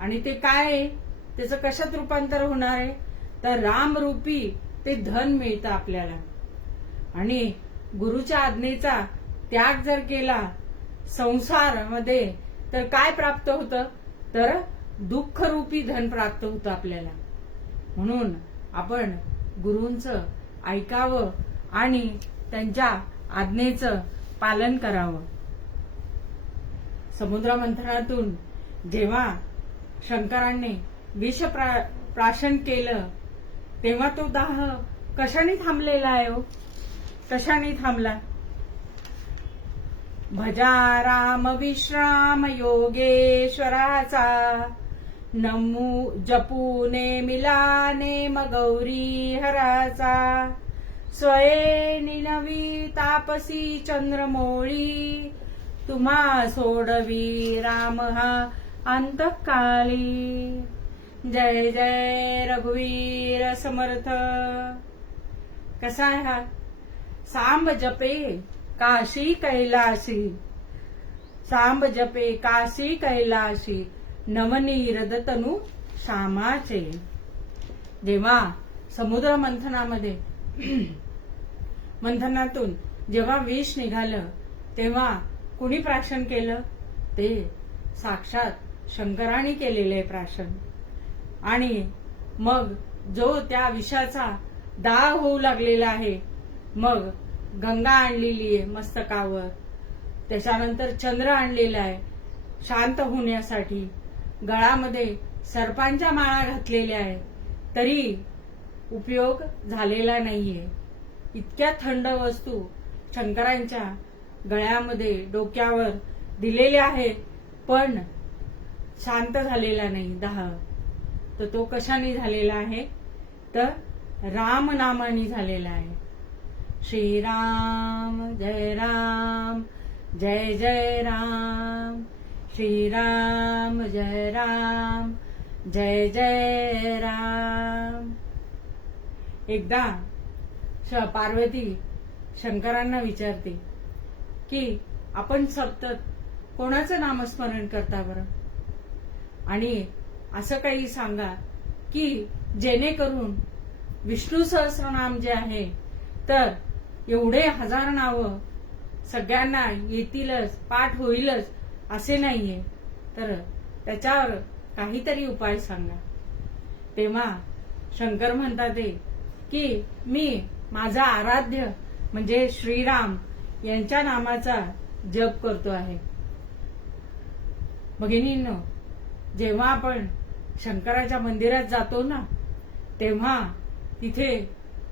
आणि ते काय आहे त्याचं कशात रूपांतर होणार आहे तर रामरूपी ते धन मिळतं आपल्याला. आणि गुरुच्या आज्ञेचा त्याग जर केला संसारामध्ये तर काय प्राप्त होतं तर दुःखरूपी धन प्राप्त होतं आपल्याला. म्हणून आपण गुरूंचं ऐकावं आणि त्यांच्या आज्ञेचं पालन करावं. समुद्र मंथनातून जेव्हा शंकरांनी विष प्राशन केलं तेव्हा तो दाह कशाने थांबलेला आहे हो, कशाने थांबला. भजा राम विश्राम योगेश्वराचा नमू जपूने मिला नेम गौरी हराचा स्वये निनवी तापसी चंद्रमौळी तुम्हा सोडवी राम हा अंतकाली. जय जय रघुवीर समर्थ. कसा आहे हा सांब जपे काशी कैलाशी, सांब जपे काशी कैलाशी नवनीरद तनु श्यामाचे. जेव्हा समुद्र मंथनातून जेव्हा विष निघालं तेव्हा कुणी प्राशन केलं ते साक्षात शंकराने केलेले प्राशन. आणि मग जो त्या विषाचा दाह होऊ लागलेला आहे मग गंगा आणलेली आहे मस्तकावर, त्याच्यानंतर चंद्र आणलेला आहे शांत होण्यासाठी, गळामध्ये सर्पांच्या माळा घातलेल्या आहेत तरी उपयोग झालेला नाहीये. इतक्या थंड वस्तू शंकरांच्या गळ्यामध्ये डोक्यावर दिलेल्या आहेत पण शांत झालेला नाही दाह. तर तो कशाने झालेला आहे तर राम नामाने झालेला आहे. श्रीराम जय राम जय जय राम, श्रीराम जय राम जय जय राम. एकदा पार्वती शंकरांना विचारते की आपण सतत कोणाचं नामस्मरण करता बरं, आणि असं काही सांगा की जेणेकरून विष्णू सहस्रनाम जे आहे तर एवढे 1000 नावं सगळ्यांना येतीलच, पाठ होईलच असे नाहीये, तर त्याच्यावर काहीतरी उपाय सांगा. तेव्हा शंकर म्हणतात की मी माझा आराध्य म्हणजे श्रीराम यांच्या नामाचा जप करतो आहे. भगिनींनो, जेव्हा आपण शंकराच्या मंदिरात जातो ना, तेव्हा तिथे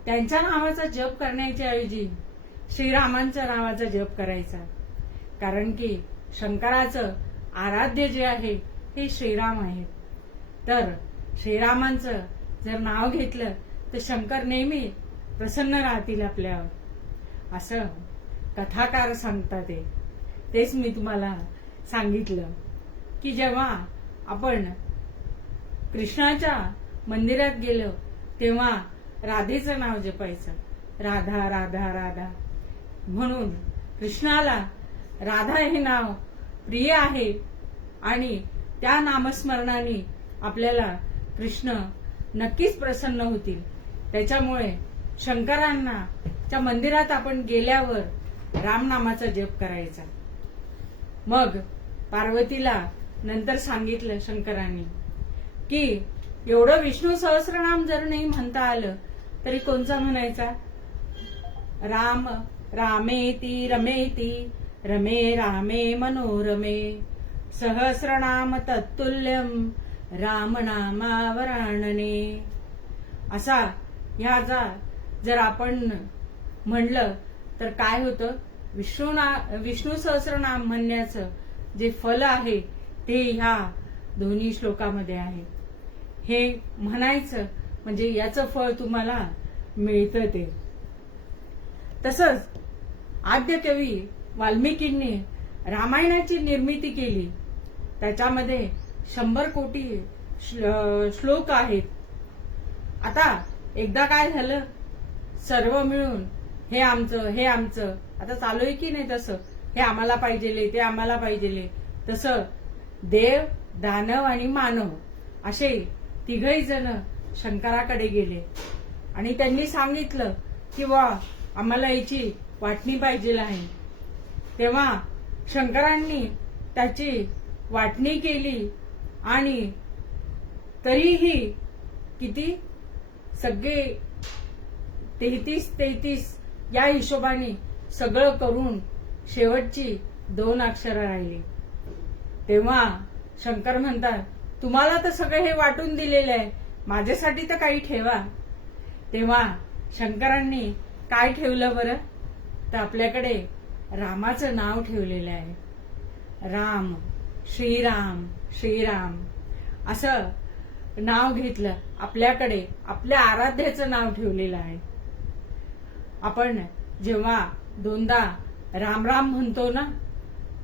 त्यांच्या नावाचा जप करण्याच्या ऐवजी श्रीरामांच्या नावाचा जप करायचा. कारण की शंकराचं आराध्य जे आहे हे श्रीराम आहेत. तर श्रीरामांचं जर नाव घेतलं तर शंकर नेहमी प्रसन्न राहतील आपल्यावर, असं कथाकार सांगतात. तेच मी तुम्हाला सांगितलं की जेव्हा आपण कृष्णाच्या मंदिरात गेलो तेव्हा राधेचं नाव जपायचं, राधा राधा राधा. म्हणून कृष्णाला राधा हे नाव प्रिय आहे आणि त्या नामस्मरणाने आपल्याला कृष्ण नक्कीच प्रसन्न होतील. त्याच्यामुळे शंकरांना च्या मंदिरात आपण गेल्यावर रामनामाचा जप करायचा. मग पार्वतीला नंतर सांगितलं शंकरांनी की एवढं विष्णू सहस्रनाम जर नाही म्हणता आलं तरी कोणचा म्हणायचा? राम रामेति रमेति रमे रामे मनोरमे सहस्रनाम तत्तुल्यम रामनामावराणने. असा ह्याचा जर आपण म्हणलं तर काय होतं, विष्णू सहस्रनाम म्हणण्याचं जे फल आहे ते ह्या दोन्ही श्लोकामध्ये आहे. हे म्हणायचं म्हणजे याचं फळ तुम्हाला मिळतं. ते तसंच आद्य कवी वाल्मिकींनी रामायणाची निर्मिती केली. त्याच्यामध्ये 100 कोटी श्लोक आहेत. आता एकदा काय झालं, सर्व मिळून हे आमचं आता चालू आहे की नाही, तसं हे आम्हाला पाहिजेले, ते आम्हाला पाहिजेले, तसं देव, दानव आणि मानव असे तिघही जण शंकराकडे गेले आणि त्यांनी सांगितलं की वा आम्हाला याची वाटणी पाहिजे आहे. तेव्हा शंकरांनी त्याची वाटणी केली आणि तरीही किती सगळे 33 या हिशोबाने सगळं करून शेवटची 2 अक्षरं राहिली. तेव्हा शंकर म्हणतात, तुम्हाला तर सगळं हे वाटून दिलेलं आहे, माझ्यासाठी तर काही ठेवा. तेव्हा शंकरांनी काय ठेवलं बरं, तर आपल्याकडे रामाचं नाव ठेवलेलं आहे. राम, श्रीराम, श्रीराम असं नाव घेतलं. आपल्याकडे आपल्या आराध्याचं नाव ठेवलेलं आहे. आपण जेव्हा 2दा राम राम म्हणतो ना,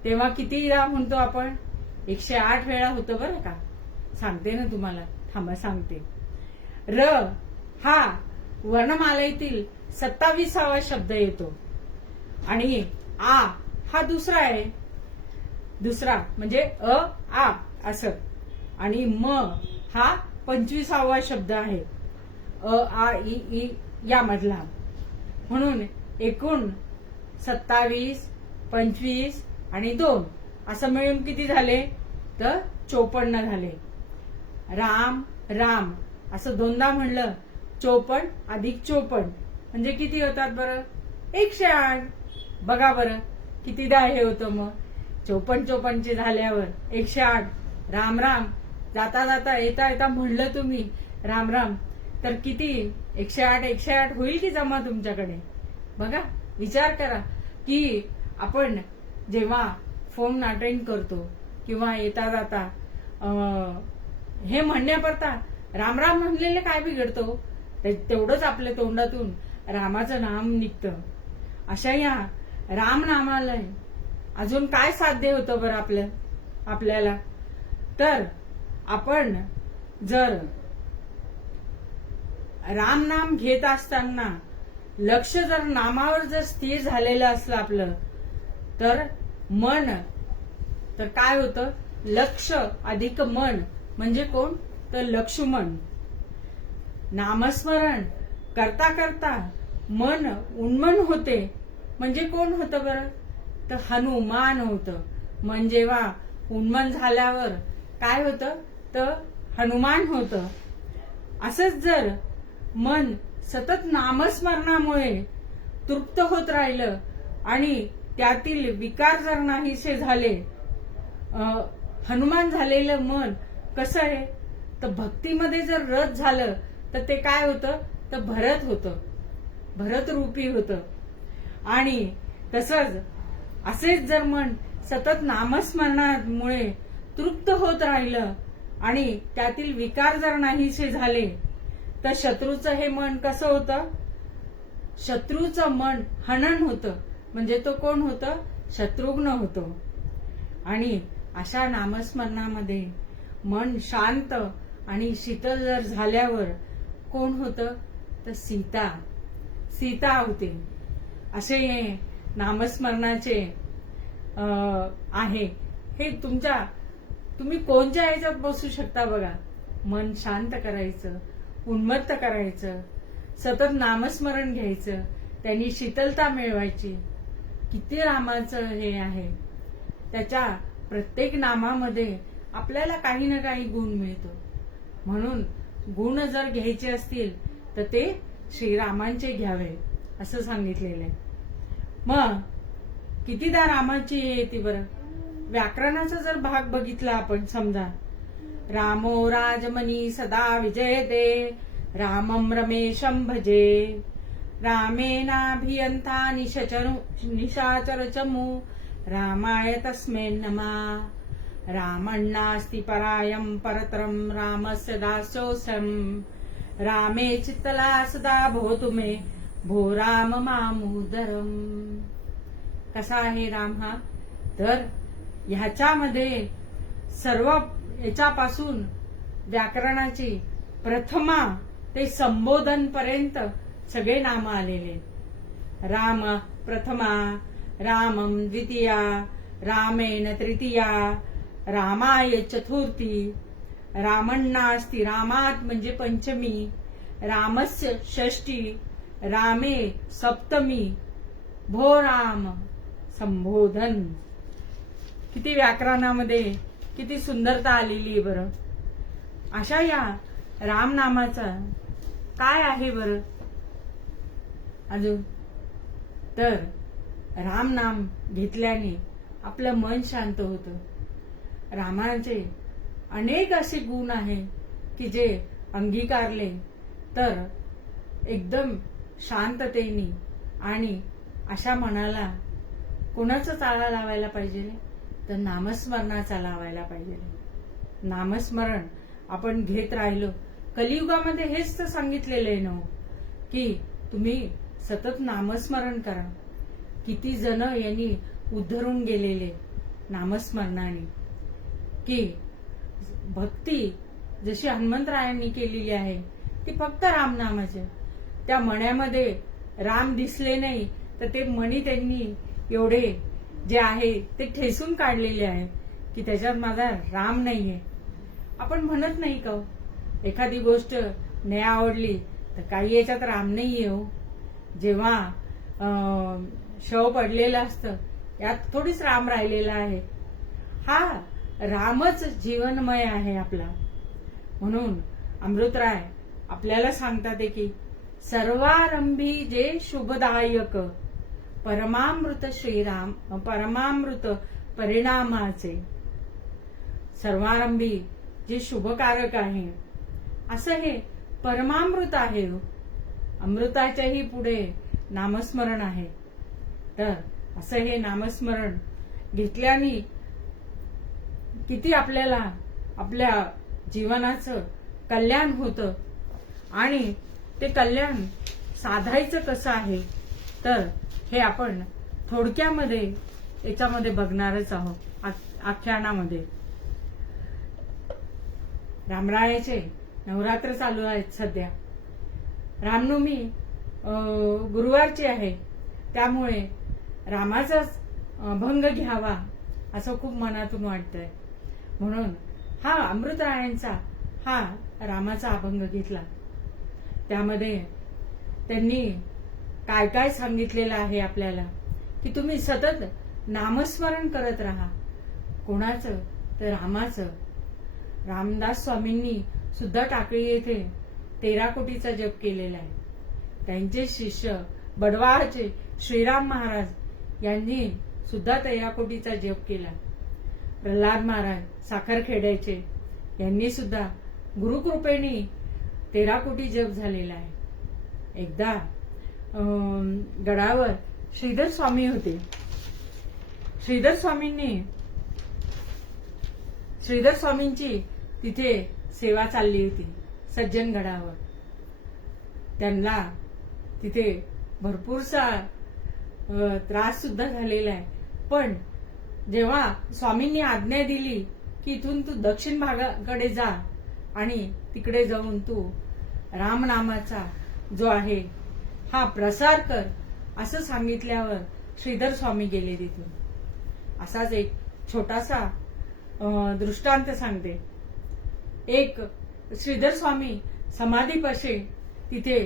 तेव्हा किती राम म्हणतो आपण? 108 वेळा होतं बरं का. सांगते ना तुम्हाला, थांबा सांगते. र हा वर्णमालेतील 27वा शब्द येतो आणि आ हा दुसरा आहे, दुसरा म्हणजे अ आ असं, आणि म हा 25वा शब्द आहे, अ आ इ ई यामधला. म्हणून एकूण 27, 25 आणि 2 असं मिळून किती झाले, तर 54 झाले. राम राम असं 2दा म्हणलं, 54 अधिक 54 म्हणजे किती होतात बरं? 108. बघा बरं कितीदा हे होतं. मग 54 झाल्यावर 108. राम राम जाता जाता येता येता म्हणलं तुम्ही राम राम, तर किती 108 होईल की जमा तुमच्याकडे? बघा, विचार करा की आपण जेव्हा फोन अटेंड करतो किंवा येता जाता हे म्हणण्याकरता राम राम म्हणलेले काय बिघडतो? तेवढंच आपल्या तोंडातून रामाचं नाम निघतं. अशा या राम नामाला अजून काय साध्य होतं बरं आपल्याला? तर आपण जर राम नाम घेत असताना लक्ष जर नामावर जर स्थिर झालेलं असलं आपलं, तर मन, तर काय होतं, लक्ष अधिक मन म्हणजे कोण, तर लक्ष्मण. नामस्मरण करता करता मन उन्मन होते म्हणजे कोण होतं बरं, तर हनुमान होतं. मन जेव्हा उन्मन झाल्यावर काय होतं, तर हनुमान होतं. असंच जर मन सतत नामस्मरणामुळे तृप्त होत राहिलं आणि त्यातील विकार जर नाहीसे झाले, हनुमान झालेलं मन कसं आहे, तर भक्तीमध्ये जर रत झालं तर ते काय होतं, तर भरत होतं, भरत रूपी होतं. आणि तसंच असेच जर मन सतत नामस्मरणामुळे तृप्त होत राहिलं आणि त्यातील विकार जर नाहीसे झाले, तर शत्रूचं हे मन कसं होतं, शत्रूचं मन हनन होतं म्हणजे तो कोण होतं, शत्रुघ्न होतो. आणि अशा नामस्मरणामध्ये मन शांत आणि शीतल जर झाल्यावर कोण होतं, तर सीता, सीता होते. असे हे नामस्मरणाचे आहे. हे तुम्ही कोणत्या ह्याच्यात बसू शकता बघा. मन शांत करायचं, उन्मत्त करायचं, सतत नामस्मरण घ्यायचं, त्यांनी शीतलता मिळवायची. किती रामाचं हे आहे. त्याच्या प्रत्येक नामामध्ये आपल्याला काही ना काही गुण मिळतो. म्हणून गुण जर घ्यायचे असतील तर ते श्रीरामांचे घ्यावे असं सांगितलेलं आहे. मग कितीदा रामाची येते बरं. व्याकरणाचा जर भाग बघितला आपण, समजा रामो राजमनी सदा विजयते, रामम रमेशम भजे, रामेनाभियंता निशाचर चमू, रामाय तस्मै नमः, रामण्णास्ति परायं परत्रं रामस्य दासोऽस्म, रामे चित्तला सदा भवतु मे, भो राम मामुदरम. कसा आहे राम हा, तर ह्याच्यामध्ये सर्व याच्यापासून व्याकरणाची प्रथमा ते संबोधन पर्यंत सगळे नाम आलेले. राम प्रथमा, रामम द्वितीया, रामेण तृतीया, रामाय चतुर्थी, रामण्णास्ति रामात म्हणजे पंचमी, रामस्य षष्ठी, रामे सप्तमी, भो राम संबोधन. किती व्याकरणामध्ये किती सुंदरता आलेली आहे बरं. अशा या राम नामाचा काय आहे बरं अजून, तर राम नाम घेतल्याने आपलं मन शांत होतं. रामाचे अनेक असे गुण आहेत की जे अंगीकारले तर एकदम शांततेने आणि अशा मनाला कोणाचा चाळा लावायला पाहिजे, तर नामस्मरणाचा लावायला पाहिजे. नामस्मरण आपण घेत राहिलो. कलियुगामध्ये हेच तर सांगितलेलं आहे ना, की तुम्ही सतत नामस्मरण करा. किती जण यांनी उद्धरून गेलेले नामस्मरणाने, की भक्ती जशी हनुमंतरायांनी केलेली आहे ती फक्त रामनामाची. त्या मण्यामध्ये राम दिसले नाही तर ते मणी त्यांनी एवढे जे आहे ते ठेसून काढलेले आहे की त्याच्यात माझा राम नाहीये. आपण म्हणत नाही का, एखादी गोष्ट नाही आवडली तर काही याच्यात राम नाहीये हो. जेव्हा शव पडलेलं असतं यात थोडीच राम राहिलेला आहे. हा रामच जीवनमय आहे आपला. म्हणून अमृतराय आपल्याला सांगतात की सर्वारंभी जे शुभदायक परमामृत श्रीराम, परमामृत परिणामाचे. सर्वारंभी जे शुभकारक आहे असं हे परमामृत आहे. अमृताच्याही पुढे नामस्मरण आहे. तर असं हे नामस्मरण घेतल्याने किती आपल्याला आपल्या जीवनाचं कल्याण होतं. आणि ते कल्याण साधायचं कसं आहे तर हे आपण थोडक्यामध्ये याच्यामध्ये बघणारच आहोत. आख्यानामध्ये रामरायाचे नवरात्र चालू आहेत सध्या. रामनवमी गुरुवारची आहे, त्यामुळे रामाचाच भंग घ्यावा असं खूप मनातून वाटतंय. म्हणून हा अमृतरायांचा हा रामाचा अभंग घेतला. त्यामध्ये त्यांनी काय काय सांगितलेलं आहे आपल्याला, की तुम्ही सतत नामस्मरण करत राहा. कोणाचं? तर रामाचं. रामदास स्वामींनी सुद्धा टाकळी येथे 13 कोटीचा जप केलेला आहे. त्यांचे शिष्य बडवाळचे श्रीराम महाराज यांनी सुद्धा 13 कोटीचा जप केला. प्रल्हाद महाराज साखरखेड्याचे यांनी सुद्धा गुरुकृपेने 13 कोटी जप झालेला आहे. एकदा गडावर श्रीधर स्वामी होते. श्रीधर स्वामींची तिथे सेवा चालली होती सज्जनगडावर. त्यांना तिथे भरपूरसा त्रास सुद्धा झालेला आहे. पण जेव्हा स्वामींनी आज्ञा दिली की इथून तू दक्षिण भागाकडे जा आणि तिकडे जाऊन तू रामनामाचा जो आहे हा प्रसार कर असं सांगितल्यावर श्रीधर स्वामी गेले तिथून. असाच एक छोटासा दृष्टांत सांगते. एक श्रीधर स्वामी समाधीपाशी तिथे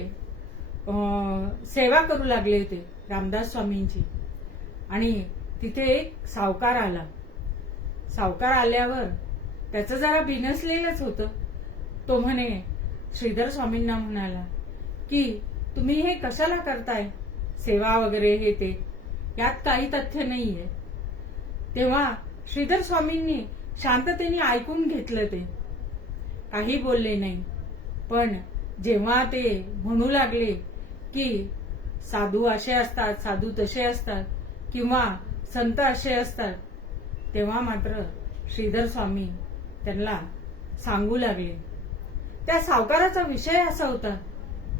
सेवा करू लागले होते रामदास स्वामींची. आणि तिथे एक सावकार आला. सावकार आल्यावर त्याचं जरा बिनसलेलंच होतं. तो म्हणे श्रीधर स्वामींना म्हणाला की तुम्ही हे कशाला करताय, सेवा वगैरे हे ते, यात काही तथ्य नाहीये. तेव्हा श्रीधर स्वामींनी शांततेने ऐकून घेतलं, ते काही बोलले नाही. पण जेव्हा ते म्हणू लागले की साधू असे असतात, साधू तसे असतात, किंवा संत असे असतात, तेव्हा मात्र श्रीधर स्वामी त्यांना सांगू लागले. त्या सावकाराचा विषय असा होता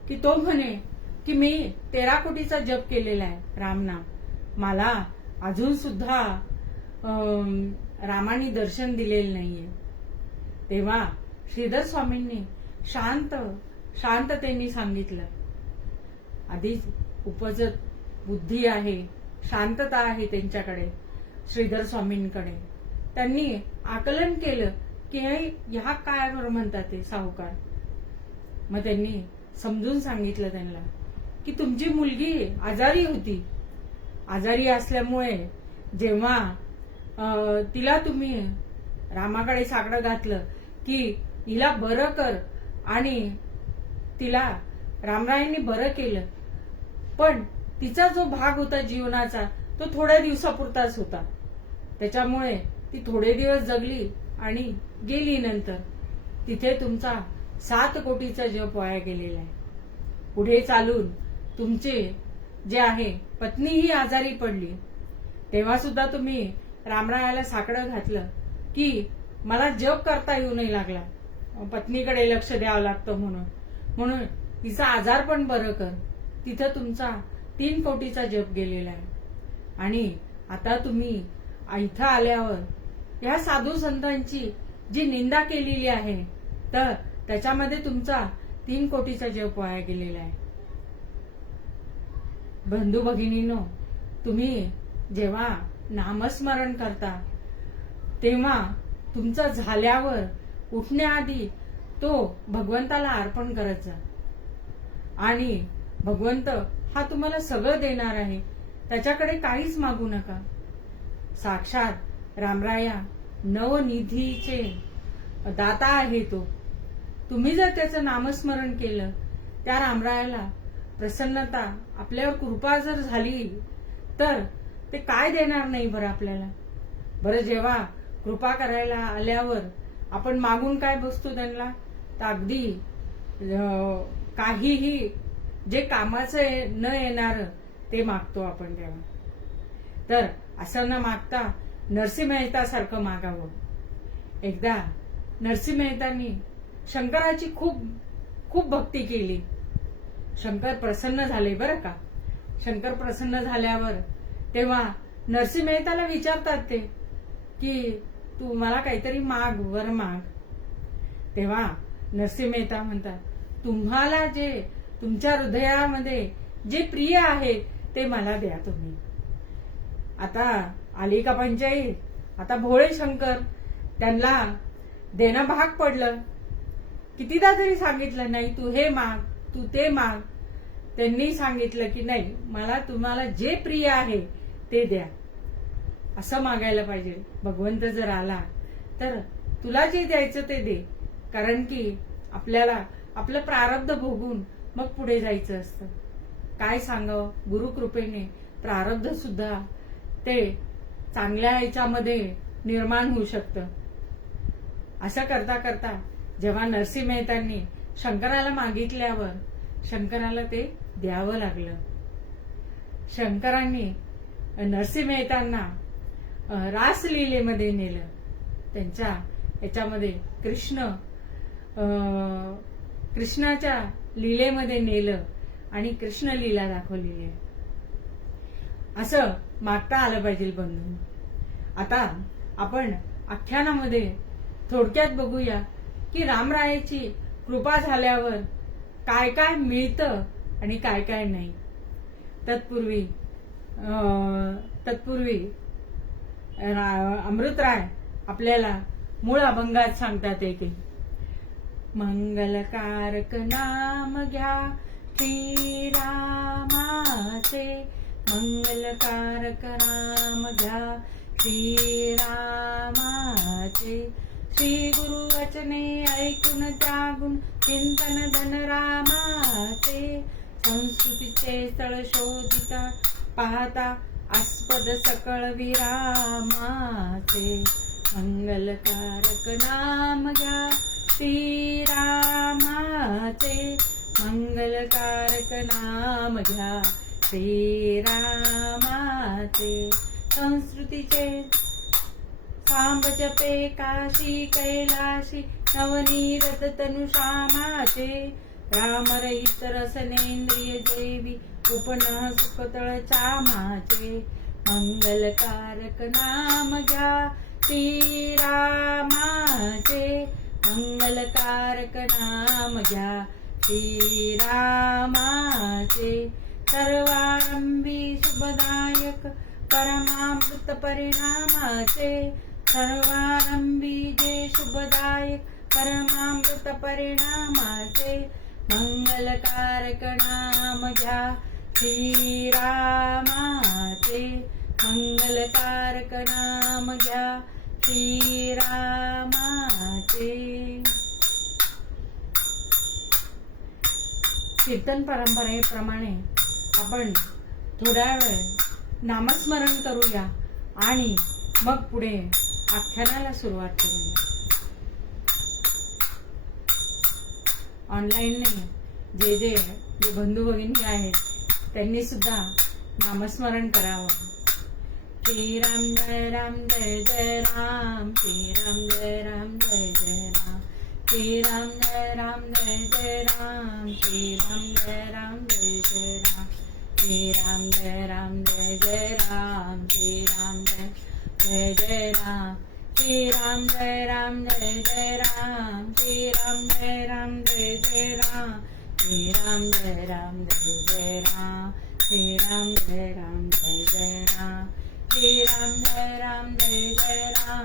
की तो म्हणे की मी 13 कोटीचा जप केलेला आहे रामनाम, मला अजून सुद्धा रामानी दर्शन दिलेलं नाहीये. तेव्हा श्रीधर स्वामींनी शांततेने सांगितलं, आधीच उपजत बुद्धी आहे, शांतता आहे त्यांच्याकडे, श्रीधर स्वामींकडे. त्यांनी आकलन केलं की ह्या काय बरं म्हणतात ते सावकार. मग त्यांनी समजून सांगितलं त्यांना की तुमची मुलगी आजारी होती. आजारी असल्यामुळे जेव्हा तिला तुम्ही रामाकडे साकडं घातलं की हिला बरं कर, आणि तिला रामरायांनी बरं केलं. पण तिचा जो भाग होता जीवनाचा तो थोड्या दिवसापुरताच होता. त्याच्यामुळे ती थोडे दिवस जगली आणि गेली. नंतर तिथे तुमचा 7 कोटीचा जप वाया गेलेला आहे. पुढे चालून तुमचे जे आहे पत्नीही आजारी पडली. तेव्हा सुद्धा तुम्ही रामरायाला साकडं घातलं की मला जप करता येऊ नाही लागला, पत्नीकडे लक्ष द्यावं लागतं म्हणून तिचा आजार पण बरं कर. तिथं तुमचा 3 कोटीचा जप गेलेला आहे. आणि आता तुम्ही इथं आल्यावर ह्या साधू संतांची जी निंदा केलेली आहे तर त्याच्यामध्ये तुमचा 3 कोटीचा जप वाया गेलेला आहे. बंधू भगिनींनो, तुम्ही जेव्हा नामस्मरण करता तेव्हा तुमचं झाल्यावर उठण्याआधी तो भगवंताला अर्पण करत जा. आणि भगवंत हा तुम्हाला सगळं देणार आहे, त्याच्याकडे काहीच मागू नका. साक्षात रामराया नवनिधीचे दाता आहे तो. तुम्ही जर त्याचं नामस्मरण केलं, त्या रामरायाला प्रसन्नता, आपल्यावर कृपा जर झाली तर ते काय देणार नाही बरं आपल्याला. बरं, जेव्हा कृपा करायला आल्यावर आपण मागून काय बसतो त्यांना, तर अगदी काहीही जे कामाचं न येणार ते मागतो आपण तेव्हा. तर असं न मागता नरसिंह मेहता सारखं मागावं. एकदा नरसिंह मेहतांनी शंकराची खूप खूप भक्ती केली. शंकर प्रसन्न झाले बरं का. शंकर प्रसन्न झाल्यावर तेव्हा नरसिंह मेहताला विचारतात ते की तू मला काहीतरी माग, वर माग. तेव्हा नरसिंह मेहता म्हणतात, तुम्हाला जे तुमच्या हृदयामध्ये जे प्रिय आहे ते मला द्या तुम्ही. आता आली का पंचायत. आता भोळे शंकर त्यांना देणं भाग पडलं. कितीदा तरी सांगितलं नाही तू हे माग, तू ते माग. त्यांनी सांगितलं की नाही, मला तुम्हाला जे प्रिय आहे ते द्या, असं मागायला पाहिजे. भगवंत जर आला तर तुला जे द्यायचं ते दे, कारण की आपल्याला आपलं प्रारब्ध भोगून मग पुढे जायचं असतं. काय सांगावं, गुरुकृपेने प्रारब्ध सुद्धा ते चांगल्या ह्याच्यामध्ये निर्माण होऊ शकतं. असं करता करता जेव्हा नरसिंह मेहतांनी शंकराला मागितल्यावर शंकराला ते द्यावं लागलं. शंकरांनी नरसिंह मेहतांना रासलीलेमध्ये नेलं. त्यांच्या याच्यामध्ये कृष्णाच्या लीलेमध्ये नेलं आणि कृष्ण लीला दाखवलेली आहे. असं मागता आलं पाहिजे बंधू. आता आपण आख्यानामध्ये थोडक्यात बघूया की रामरायाची कृपा झाल्यावर काय काय मिळतं आणि काय काय नाही. तत्पूर्वी अमृतराय आपल्याला मूळ अभंगात सांगतात की मंगलकारक नाम घ्या श्रीरामाचे, मंगलकारक नाम घ्या श्रीरामाचे. श्री गुरु वचने ऐकून त्यागून चिंतन धन रामाचे. संस्कृतीचे स्थळ शोधिता पाहता आस्पद सकळ विरामाचे. मंगलकारक नाम घ्या श्रीरामाचे, मंगलकारक नाम घ्या श्रीरामाचे. संस्कृतीचे सांब जपे काशी कैलाशी नवनीरत तनुश्यामाचे. रामरहित रसनेंद्रिय देवी उपनः सुखतळ चामाचे. मंगलकारक नाम घ्या श्रीरामाचे, मंगलकारक नाम घ्या श्रीरामाचे. सर्वारंभी शुभदायक परमामृत परिणामाचे. सर्वारंभी जे शुभदायक परमामृत परिणामाचे. मंगलकारक नाम घ्या श्रीरामाचे, मंगलकारक नाम घ्या श्रीरामाचे. कीर्तन परंपरेप्रमाणे आपण थोड्या वेळ नामस्मरण करूया आणि मग पुढे आख्यानाला सुरुवात करूया. ऑनलाईनने जे बंधू भगिनी आहेत त्यांनी सुद्धा नामस्मरण करावं. श्रीराम जय राम जय जय राम, श्रीराम जय राम जय जय राम, श्रीराम जय राम जय जय राम, श्रीराम जय राम जय जय राम, श्रीराम जय राम जय जय राम, श्रीराम जय जय राम, श्रीराम जय राम जय जय राम, श्रीराम जय राम जय जय राम, श्रीराम जय राम जय जय राम, श्रीराम जय राम जय जय राम, श्रीराम जय राम जय जय राम,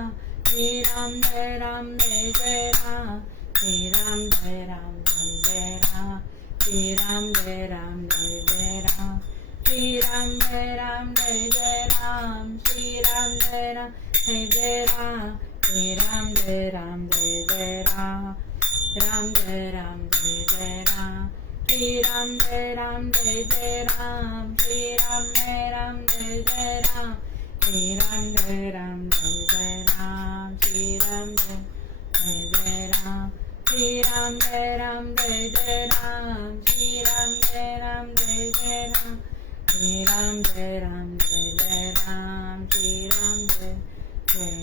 श्रीराम जय राम जय जय राम, श्रीराम जय राम जय जय राम, श्रीराम जय राम जय जय राम, श्रीराम जय राम जय जय राम, श्रीराम जय राम जय जय राम, श्रीराम जय राम जय जय राम, राम जय राम जय जय राम, श्रीराम जय राम जय जय राम, श्रीराम जय राम जय जय राम, श्रीराम जय राम जय जय राम, श्रीराम जय जय राम, श्रीराम जय राम जय जय राम, श्रीराम जय राम जय जय राम, श्रीराम जय राम जय जय राम, श्रीराम जय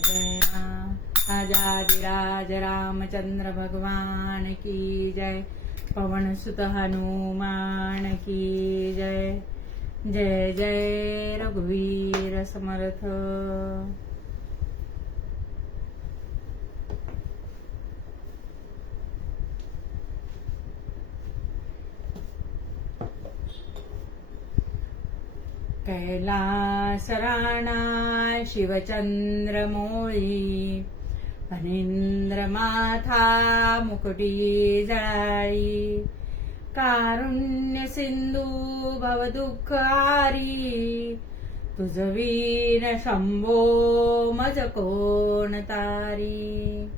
जय राम. राजाधिराज रामचंद्र भगवान की जय. पवन सुत हनुमान की जय. जय जय रघुवीर समर्थ. कैलास राणा शिवचंद्र मोळी, फणींद्र माथा मुकुटी जळाळी, कारुण्य सिंधू भवदुःख हारी, तुझ वीर शंभो मज कोण तारी.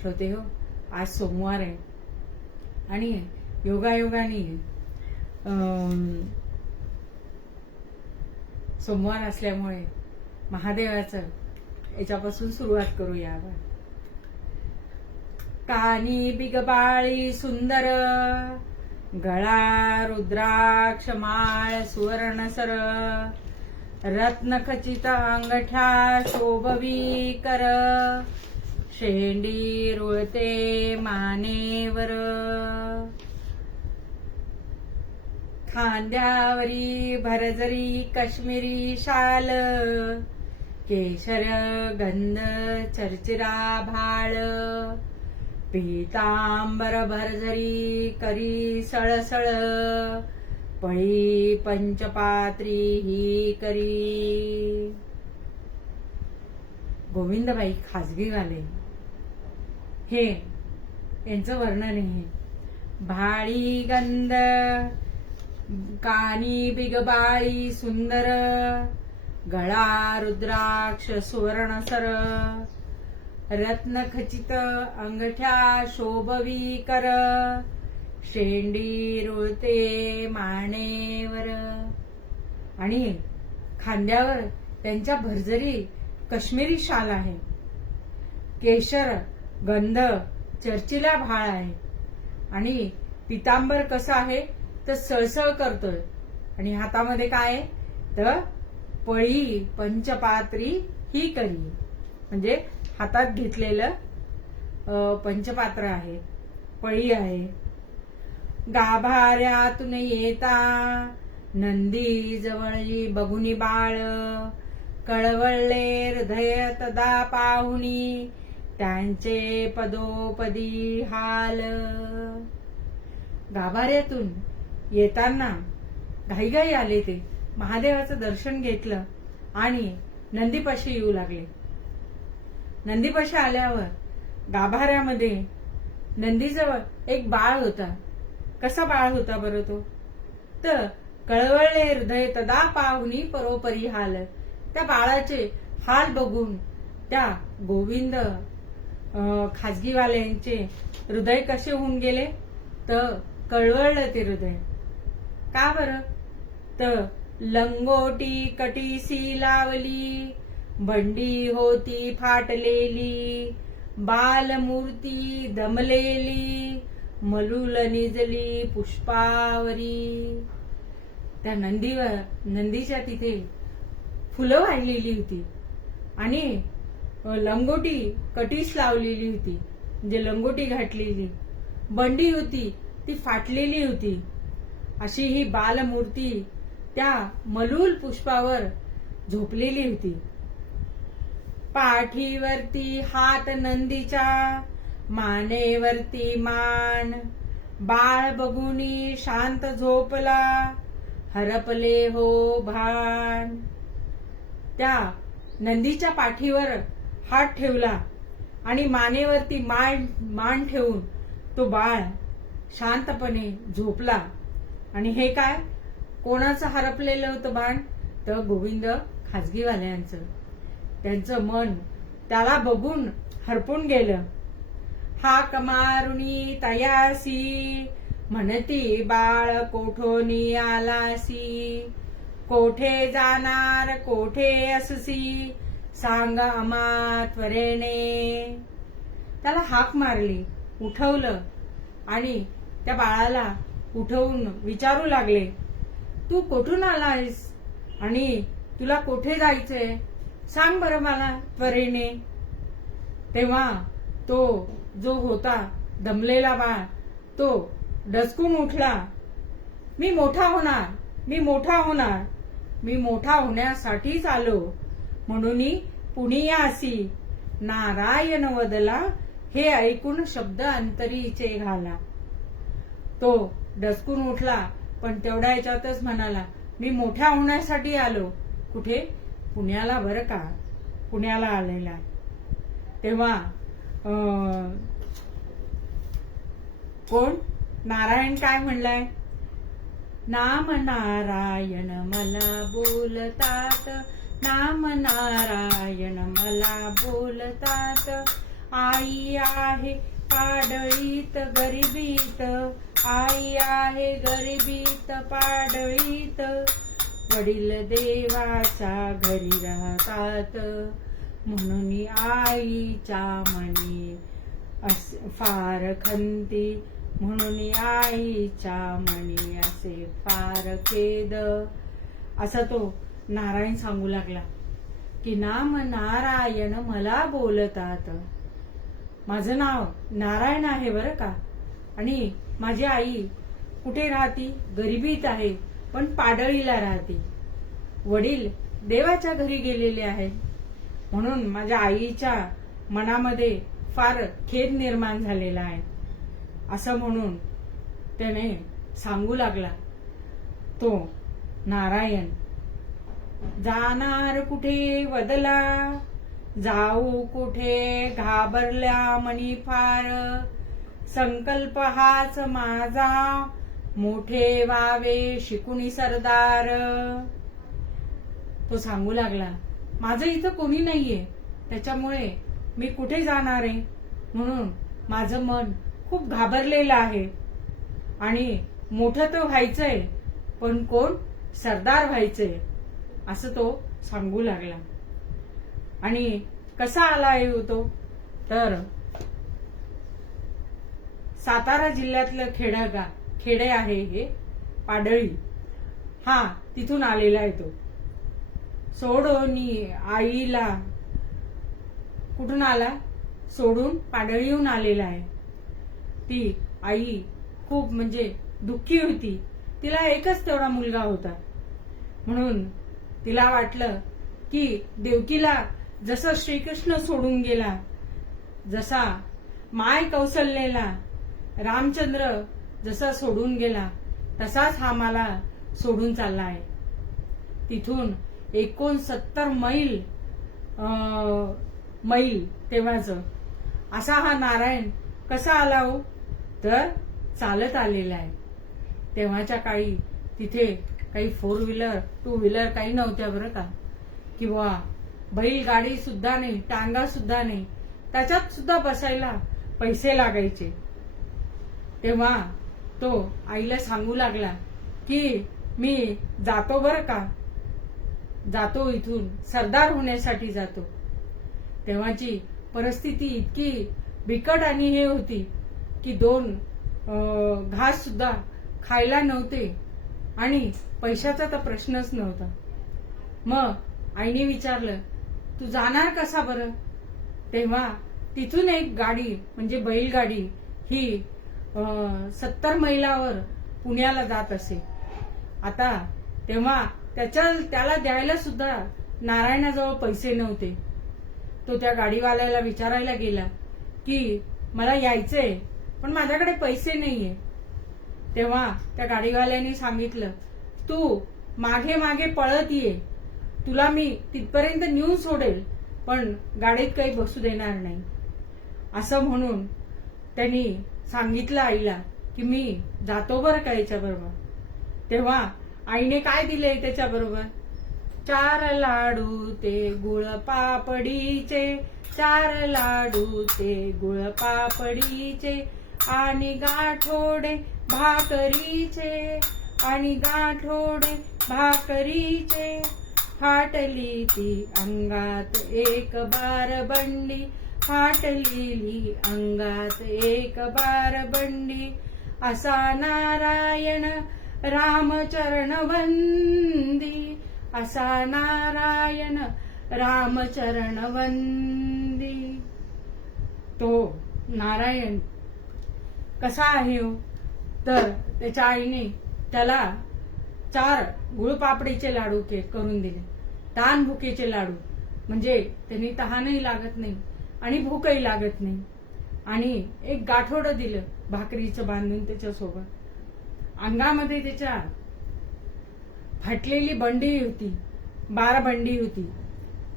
श्रोते हो, आज सोमवार आहे आणि योगायोगाने सोमवार असल्यामुळे महादेवाचं याच्यापासून सुरुवात करूया आपण. कानी बिगबाळी सुंदर, गळा रुद्राक्ष माळ सुवर्णसर, रत्न खचित अंगठ्या शोभवी कर, शेंडी रुळते मानेवर, खांद्यावरी भरजरी काश्मीरी शाल, केशर गंध चर्चिरा भाळ, पीतांबर भरजरी करी सळसळ, पळी पंचपात्री ही करी. गोविंदबाई खाजगीवाले हे यांचं वर्णन आहे. भाळी गंध कानी बिगबाळी सुंदर, गळा रुद्राक्ष सुवर्णसर, रत्न खचित अंगठ्या शोभवी कर, शेंडी रुळते मानेवर. आणि खांद्यावर त्यांच्या भरजरी काश्मीरी शाल आहे, केशर गंध चर्चिला भाळ आहे, आणि पितांबर कसं आहे तर सळसळ करतोय, आणि हातामध्ये काय तर पळी पंचपात्री ही करी, म्हणजे हातात घेतलेलं पंचपात्र आहे, पळी आहे. गाभाऱ्यातून येता नंदी जवळी बघुनी बाळ, कळवळले हृदय तदा पाहुनी, त्यांचे पदोपदी हाल. गाभाऱ्यातून येताना घाईघाई आले ते, महादेवाचं दर्शन घेतलं आणि नंदीपाशी येऊ लागले. नंदीपाशी आल्यावर गाभाऱ्यामध्ये नंदीजवळ एक बाळ होता. कसा बाळ होता बरं तो, तर कळवळले हृदय तदा पाहुनी परोपरी हाल. त्या बाळाचे हाल बघून त्या गोविंद खाजगीवाल्यांचे हृदय कसे होऊन गेले, तर कळवळलं ते हृदय. का बरं, तर लंगोटी कटीसी लावली, बंडी होती फाटलेली, बालमूर्ती दमलेली, मलूल निजली पुष्पावरी. त्या नंदीच्या तिथे फुलं वाहिलेली होती आणि लंगोटी कटीस लावलेली होती, म्हणजे लंगोटी घातलेली, बंडी होती ती फाटलेली होती. अशी ही बालमूर्ती त्या मलूल पुष्पावर झोपलेली होती. पाठीवरती हात नंदीच्या, मानेवरती मान, बाळ बघुनी शांत झोपला, हरपले हो भान. त्या नंदीच्या पाठीवर हात ठेवला आणि मानेवरती मान ठेवून तो बाळ शांतपणे झोपला. आणि हे काय, कोणाचं हरपलेलं होतं भान, तर गोविंद खाजगीवाल्यांचं. त्यांचं मन त्याला बघून हरपून गेलं. हाक मारुनी तयासी, म्हणती बाळ कोठोनी आलासी, कोठे जाणार कोठे अससी, सांग आम्हा त्वरेने. त्याला हाक मारली, उठवलं आणि त्या बाळाला उठवून विचारू लागले, तू कुठून आलायस आणि तुला कुठे जायचंय, सांग बरं मला त्वरेने. तेव्हा तो जो होता दमलेला बाळ तो डचकून उठला. मी मोठा होणार, मी मोठा होणार, मी मोठा होण्यासाठीच आलो, म्हणून पुनियासी नारायण वदला, हे ऐकून शब्द अंतरीचे घाला. तो डचकून उठला पण तेवढ्या याच्यातच म्हणाला, मी मोठ्या होण्यासाठी आलो. कुठे? पुण्याला बरं का, पुण्याला आलेला आहे. तेव्हा कोण? नारायण काय म्हणलाय? नाम नारायण मला बोलतात, नाम नारायण मला बोलतात. आई आहे पाडळीत गरिबीत, आई आहे गरिबीत पाडळीत. वडील देवाच्या घरी राहतात, म्हणून आईच्या मनी फार खंती, म्हणून आईच्या मनी असे फार खेद. असा तो नारायण सांगू लागला की नाम नारायण मला बोलतात. माझं नाव नारायण आहे बरं का, आणि माझी आई कुठे राहती? गरिबीत आहे, पण पाडळीला राहते. वडील देवाच्या घरी गेलेले आहेत, म्हणून माझ्या आईच्या मनामध्ये फार खेद निर्माण झालेला आहे. असं म्हणून त्याने सांगू लागला तो नारायण. जाणार कुठे वदला, जाऊ कुठे घाबरल्या मनी फार. संकल्प हाच माझा मोठे व्हावे शिकुनी सरदार. तो सांगू लागला माझं इथं कोणी नाहीये, त्याच्यामुळे मी कुठे जाणार आहे, म्हणून माझं मन खूप घाबरलेलं आहे आणि मोठं तर व्हायचंय, पण कोण? सरदार व्हायचंय, असं तो सांगू लागला. आणि कसा आला तो? तर सातारा जिल्ह्यातलं खेडे आहे हे पाडळी, हा तिथून आलेला आहे तो. सोडोनी आईला कुठून आला? सोडून पाडळीहून आलेला आहे. ती आई खूप म्हणजे दुःखी होती. तिला एकच तेवढा मुलगा होता, म्हणून तिला वाटलं की देवकीला जसं श्रीकृष्ण सोडून गेला, जसा माय कौशल्याला रामचंद्र जसा सोडून गेला, तसाच हा मला सोडून चालला आहे. तिथून 69 मैल तेव्हाच असा हा नारायण कसा आला हो? तर चालत आलेला आहे. तेव्हाच्या काळी तिथे काही 4 व्हीलर 2 व्हीलर काही नव्हत्या बरं का, किंवा बैलगाडी सुद्धा नाही, टांगा सुद्धा नाही. त्याच्यात सुद्धा बसायला पैसे लागायचे. तेव्हा तो आईला सांगू लागला की मी जातो बरं का, जातो इथून, सरदार होण्यासाठी जातो. तेव्हाची परिस्थिती इतकी बिकट आणि हे होती की 2 घास सुद्धा खायला नव्हते आणि पैशाचा तर प्रश्नच नव्हता. मग आईने विचारलं तू जाणार कसा बरं? तेव्हा तिथून एक गाडी म्हणजे बैलगाडी ही 70 मैलावर पुण्याला जात असे. आता तेव्हा त्याला द्यायला सुद्धा नारायणाजवळ पैसे नव्हते. तो त्या गाडीवाल्याला विचारायला गेला की मला यायचंय, पण माझ्याकडे पैसे नाहीये. तेव्हा त्या गाडीवाल्याने सांगितलं तू मागे मागे पळत ये, तुला मी तिथपर्यंत नेऊन सोडेल, पण गाडीत काही बसू देणार नाही. असं म्हणून त्यांनी सांगितलं आईला की मी जातो बरं का याच्याबरोबर. तेव्हा आईने काय दिले त्याच्याबरोबर? 4 लाडू ते गुळ पापडीचे, 4 लाडू ते गुळ पापडीचे, आणि गाठोडे भाकरीचे, आणि गाठोडे भाकरीचे. फाटली ती अंगात एक बार बंडी, फाटलेली अंगात एक बार बंडी. असा नारायण रामचरण वंदी, असा नारायण रामचरण वंदी. तो नारायण कसा आहे हो? तर त्याच्या आईने त्याला 4 गुळपापडीचे लाडू करून दिले, तहान भुकेचे लाडू, म्हणजे त्यांनी तहानही लागत नाही आणि भूकही लागत नाही. आणि एक गाठोडं दिलं भाकरीचं बांधून त्याच्यासोबत. अंगामध्ये त्याच्या फाटलेली बंडी होती, 12 बंडी होती.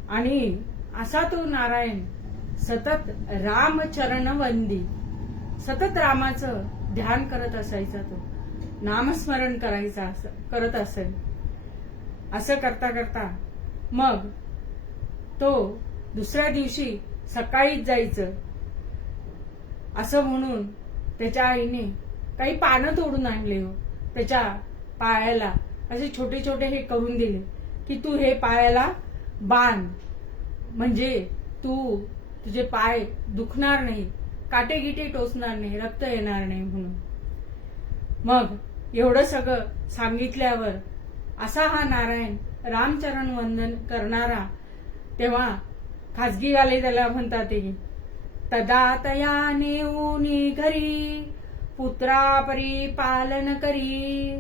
आणि असा तो नारायण सतत रामचरण वंदी, सतत रामाचं ध्यान करत असायचा. तो नामस्मरण करत असेल. असं करता करता मग तो दुसऱ्या दिवशी सकाळीच जायचं असं म्हणून त्याच्या आईने काही पानं तोडून आणले हो. त्याच्या पायाला असे छोटे छोटे हे करून दिले की तू हे पायाला बांध, म्हणजे तुझे पाय दुखणार नाही, काटे गिटे टोचणार नाही, रक्त येणार नाही म्हणून. मग एवढं सगळं सांगितल्यावर असा हा नारायण रामचरण वंदन करणारा, तेव्हा खाजगीवाले त्याला म्हणतात ते, तदा तया नेऊनी घरी पुत्रापरी पालन करी,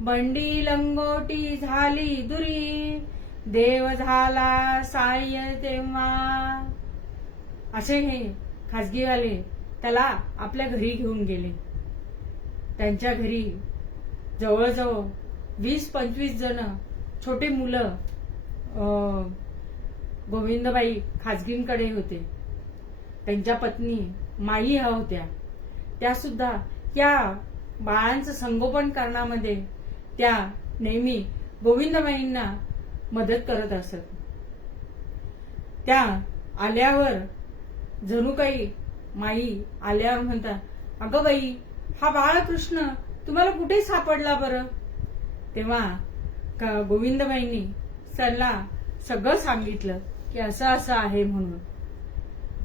बंडी लंगोटी झाली दुरी, देव झाला साह्य तेव्हा. असे हे खाजगीवाले त्याला आपल्या घरी घेऊन गेले. त्यांच्या घरी जवळजवळ 20-25 जण छोटे मुलं गोविंदबाई खाजगींकडे होते. त्यांच्या पत्नी माई ह्या होत्या. त्या सुद्धा त्या बाळांचं संगोपन करण्यामध्ये त्या नेहमी गोविंदबाईंना मदत करत असत. त्या आल्यावर जणू काही माई आल्यावर म्हणतात, अगं बाई, हा बाळकृष्ण तुम्हाला कुठे सापडला बरं? तेव्हा गोविंदबाईंनी त्याला सगळं सांगितलं की असं असं आहे म्हणून.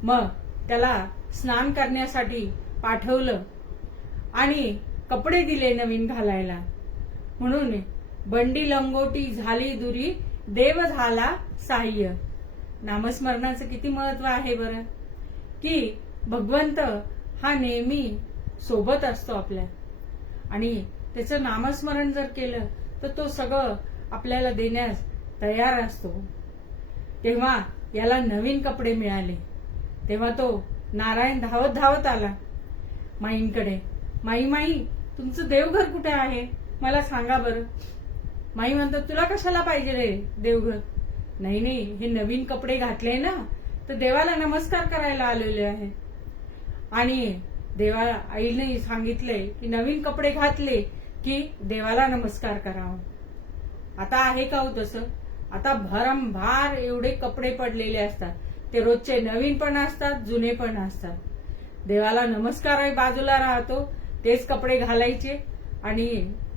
मग त्याला स्नान करण्यासाठी पाठवलं आणि कपडे दिले नवीन घालायला. म्हणून बंडी लंगोटी झाली दुरी, देव झाला साह्य. नामस्मरणाचं किती महत्व आहे बरं, की भगवंत हा नेहमी सोबत असतो आपल्या, आणि त्याचं नामस्मरण जर केलं तर तो सगळं आपल्याला देण्यास तयार असतो. तेव्हा याला नवीन कपडे मिळाले. तेव्हा तो नारायण धावत धावत आला माईंकडे. माई, तुमचं देवघर कुठे आहे, मला सांगा बरं. माई म्हणतात, तुला कशाला पाहिजे रे देवघर? नाही, हे नवीन कपडे घातले ना, तर देवाला नमस्कार करायला आलेले आहे. आणि आईने सांगितलंय की नवीन कपडे घातले की देवाला नमस्कार करावा. आता आहे का हो तसं? आता भरमभार एवढे कपडे पडलेले असतात. ते रोजचे नवीन पण असतात, जुने पण असतात. देवाला नमस्कार बाजूला राहतो, तेच कपडे घालायचे आणि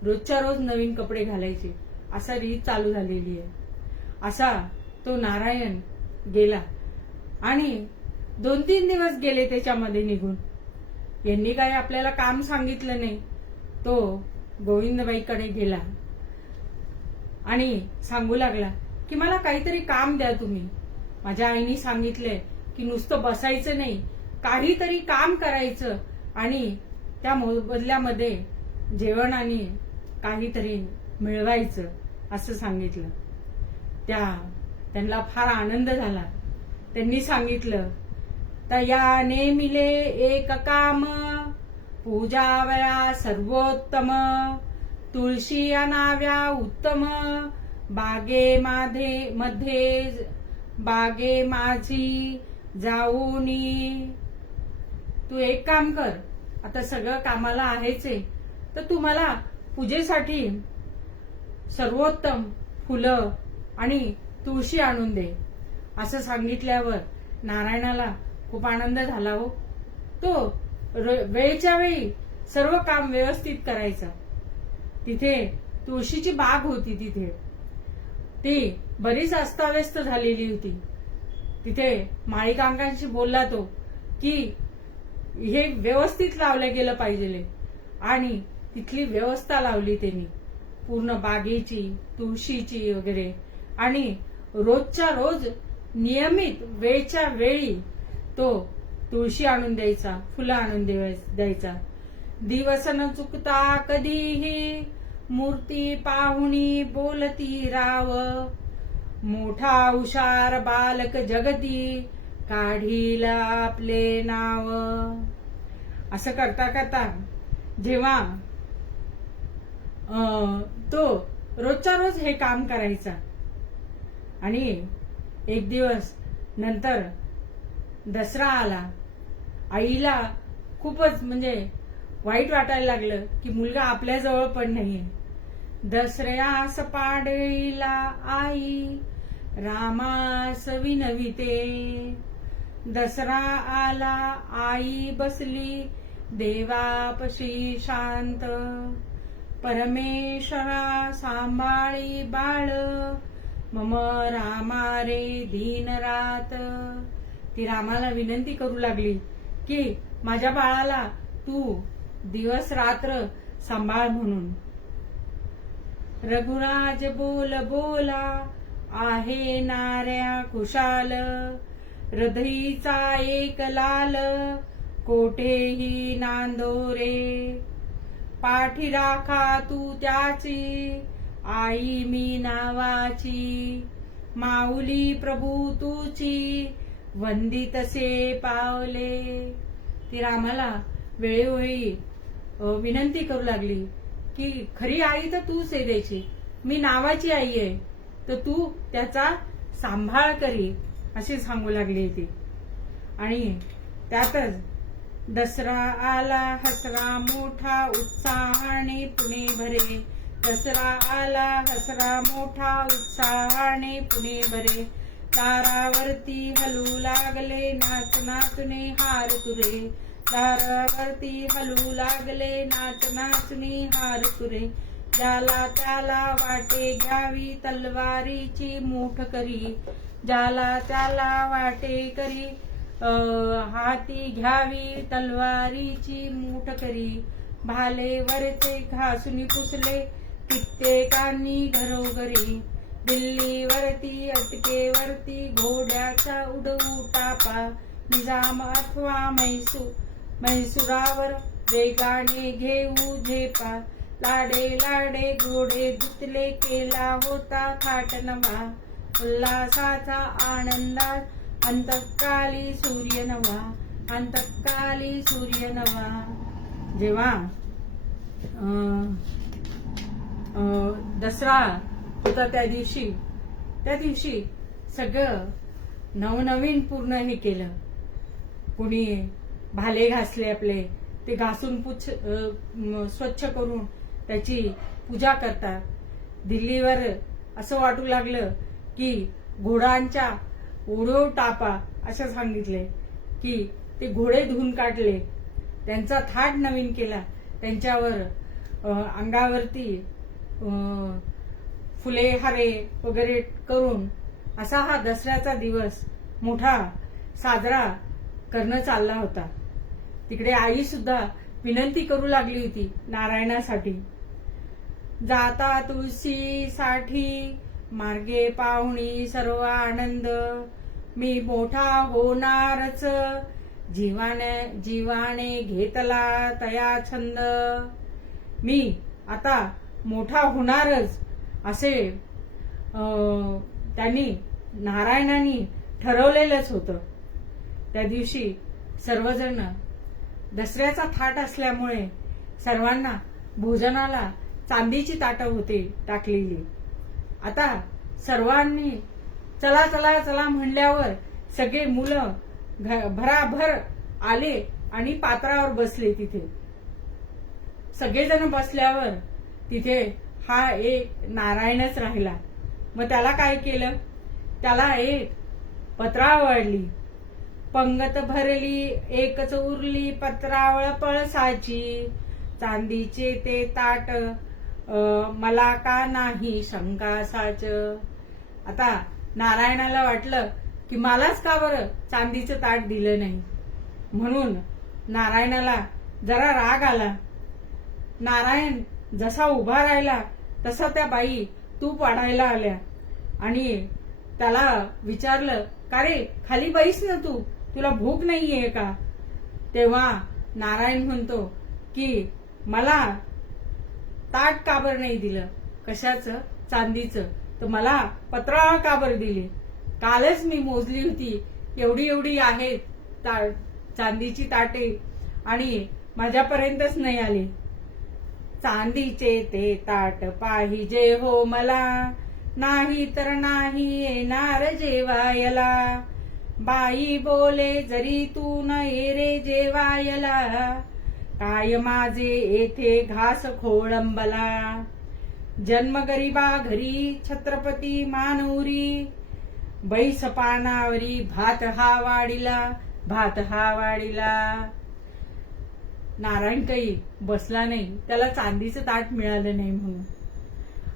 रोजच्या रोज नवीन कपडे घालायचे, असा रीत चालू झालेली आहे. असा तो नारायण गेला आणि 2-3 दिवस गेले त्याच्यामध्ये निघून. यांनी काही आपल्याला काम सांगितलं नाही. तो गोविंदबाईकडे गेला आणि सांगू लागला की मला काहीतरी काम द्या तुम्ही. माझ्या आईने सांगितलंय की नुसतं बसायचं नाही, काहीतरी काम करायचं आणि त्या बदल्यामध्ये जेवण आणि काहीतरी मिळवायचं असं सांगितलं. त्यांना फार आनंद झाला. त्यांनी सांगितलं, तया नेमिले एक काम, पूजावया सर्वोत्तम, तुळशी अनाव्या उत्तम, बागे माझी जाऊनी. तू एक काम कर, आता सगळं कामाला आहेच आहे, तर तू मला पूजेसाठी सर्वोत्तम फुलं आणि तुळशी आणून दे. असं सांगितल्यावर नारायणाला खूप आनंद झाला हो. तो वेळच्या वेळी सर्व काम व्यवस्थित करायचा. तिथे तुळशीची बाग होती, तिथे ती बरीच अस्ताव्यस्त झालेली होती. तिथे माळीकांकांशी बोलला तो की हे व्यवस्थित लावलं गेलं पाहिजे, आणि तिथली व्यवस्था लावली त्यांनी पूर्ण बागेची, तुळशीची वगैरे. आणि रोजच्या रोज नियमित वेळच्या वेळी तो तुळशी आणून द्यायचा, फुलं आणून द्यायचा. दिवस न चुकता कधीही मूर्ती पाहुणी बोलती राव, मोठा हुशार बालक जगती काढीला आपले नाव. असं करता करता जेव्हा तो रोजच्या रोज हे काम करायचा. आणि एक दिवस नंतर दसरा आला. आईला खूपच म्हणजे वाईट वाटायला लागलं की मुलगा आपल्या जवळ पण नाहीये. दसऱ्यास पाडळीला आई रामास विनविते. दसरा आला आई बसली देवापशी शांत. परमेश्वरा सांभाळी बाळ मम रामा रे दिन रात. ती रामाला विनंती करू लागली की माझ्या बाळाला तू दिवस रात्र सांभाळ म्हणून. रघुराज बोल बोला आहे नाऱ्या खुशाल. हृदयीचा एक लाल कोठेही नांदोरे. पाठी राखा तू त्याची आई मी नावाची. माऊली प्रभू तुची वंदितसे पावले. ती रामाला वेळोवेळी विनंती करू लागली की खरी आई तर तूच आहे द्यायची. मी नावाची आई आहे तर तू त्याचा सांभाळ करी अशी सांगू लागली ती. आणि त्यातच दसरा आला हसरा मोठा उत्साहाने पुणे भरे. दसरा आला हसरा मोठा उत्साहाने पुणे भरे. दारावरती हलू लागले नाच नाचणे हार तुरे. दारावरती हलू लागले नाच नाचणे हार तुरे. ज्याला त्याला वाटे घ्यावी तलवारीची मूठ करी. ज्याला त्याला वाटे करी हाती घ्यावी तलवारीची मूठ करी. भाले वरचे घासून पुसले कित्येकांनी घरोघरी. दिल्लीवरती अटकेवरती घोड्याचा उडवू टापा. निजाम अथवा म्हैसूरावर वेगाने घेऊ झेपा. लाडे लाडे घोडे धुतले केला होता थाट नवा. उल्हासाचा आनंदात अंतकाली सूर्य नवा. अंतकाली सूर्य नवा. जेव्हा दसरा होता त्या दिवशी सगळं नवनवीन पूर्ण हे केलं. कुणी भाले घासले आपले ते घासून स्वच्छ करून त्याची पूजा करतात. दिल्लीवर असं वाटू लागलं की घोडांच्या उडव टापा असं सांगितले की ते घोडे धुवून काढले. त्यांचा थाट नवीन केला. त्यांच्यावर अंगावरती फुले हारे वगैरे करून असा हा दसऱ्याचा दिवस मोठा साजरा करणं चालला होता. तिकडे आई सुद्धा विनंती करू लागली होती नारायणासाठी. जाता तुळशीसाठी मार्गे पाहुणी सर्व आनंद. मी मोठा होणारच जीवाने घेतला तया छंद. मी आता मोठा होणारच असे त्यांनी नारायणाने ठरवलेलंच होतं. त्या दिवशी सर्वजण दसऱ्याचा थाट असल्यामुळे सर्वांना भोजनाला चांदीची ताटं होती टाकलेली. आता सर्वांनी चला चला चला म्हणल्यावर सगळे मुलं भराभर आले आणि पात्रावर बसले. तिथे सगळेजण बसल्यावर तिथे हा एक नारायणच राहिला. मग त्याला काय केलं? त्याला एक पत्रावळ वाढली. पंगत भरली एकच उरली पत्रावळ पळसाची. चांदीचे ते ताट मला का नाही शंकासाच. आता नारायणाला वाटलं की मलाच का बरं चांदीचं ताट दिलं नाही. म्हणून नारायणाला जरा राग आला. नारायण जसा उभा राहिला तसा त्या बाई तूप वाढायला आल्या आणि त्याला विचारलं, का रे खाली बैस ना तू, तुला भूक नाहीये का? तेव्हा नारायण म्हणतो की मला ताट का बरं नाही दिलं? कशाचं? चांदीचं. तर मला पत्रावळ का बरं दिली? कालच मी मोजली होती एवढी एवढी आहेत चांदीची ताटे आणि माझ्यापर्यंतच नाही आली. चांदीचे ते ताट पाहिजे हो मला, नाही तर नाही येणार जेवायला. बाई बोले जरी तू न ये रे जेवायला, काय माझे येथे घास खोळंबला. जन्म गरीबा घरी छत्रपती मानवरी, बैस पानावरी भात हा वाढीला, भात हा वाढीला. नारायण काही बसला नाही, त्याला चांदीचं ताट मिळालं नाही म्हणून.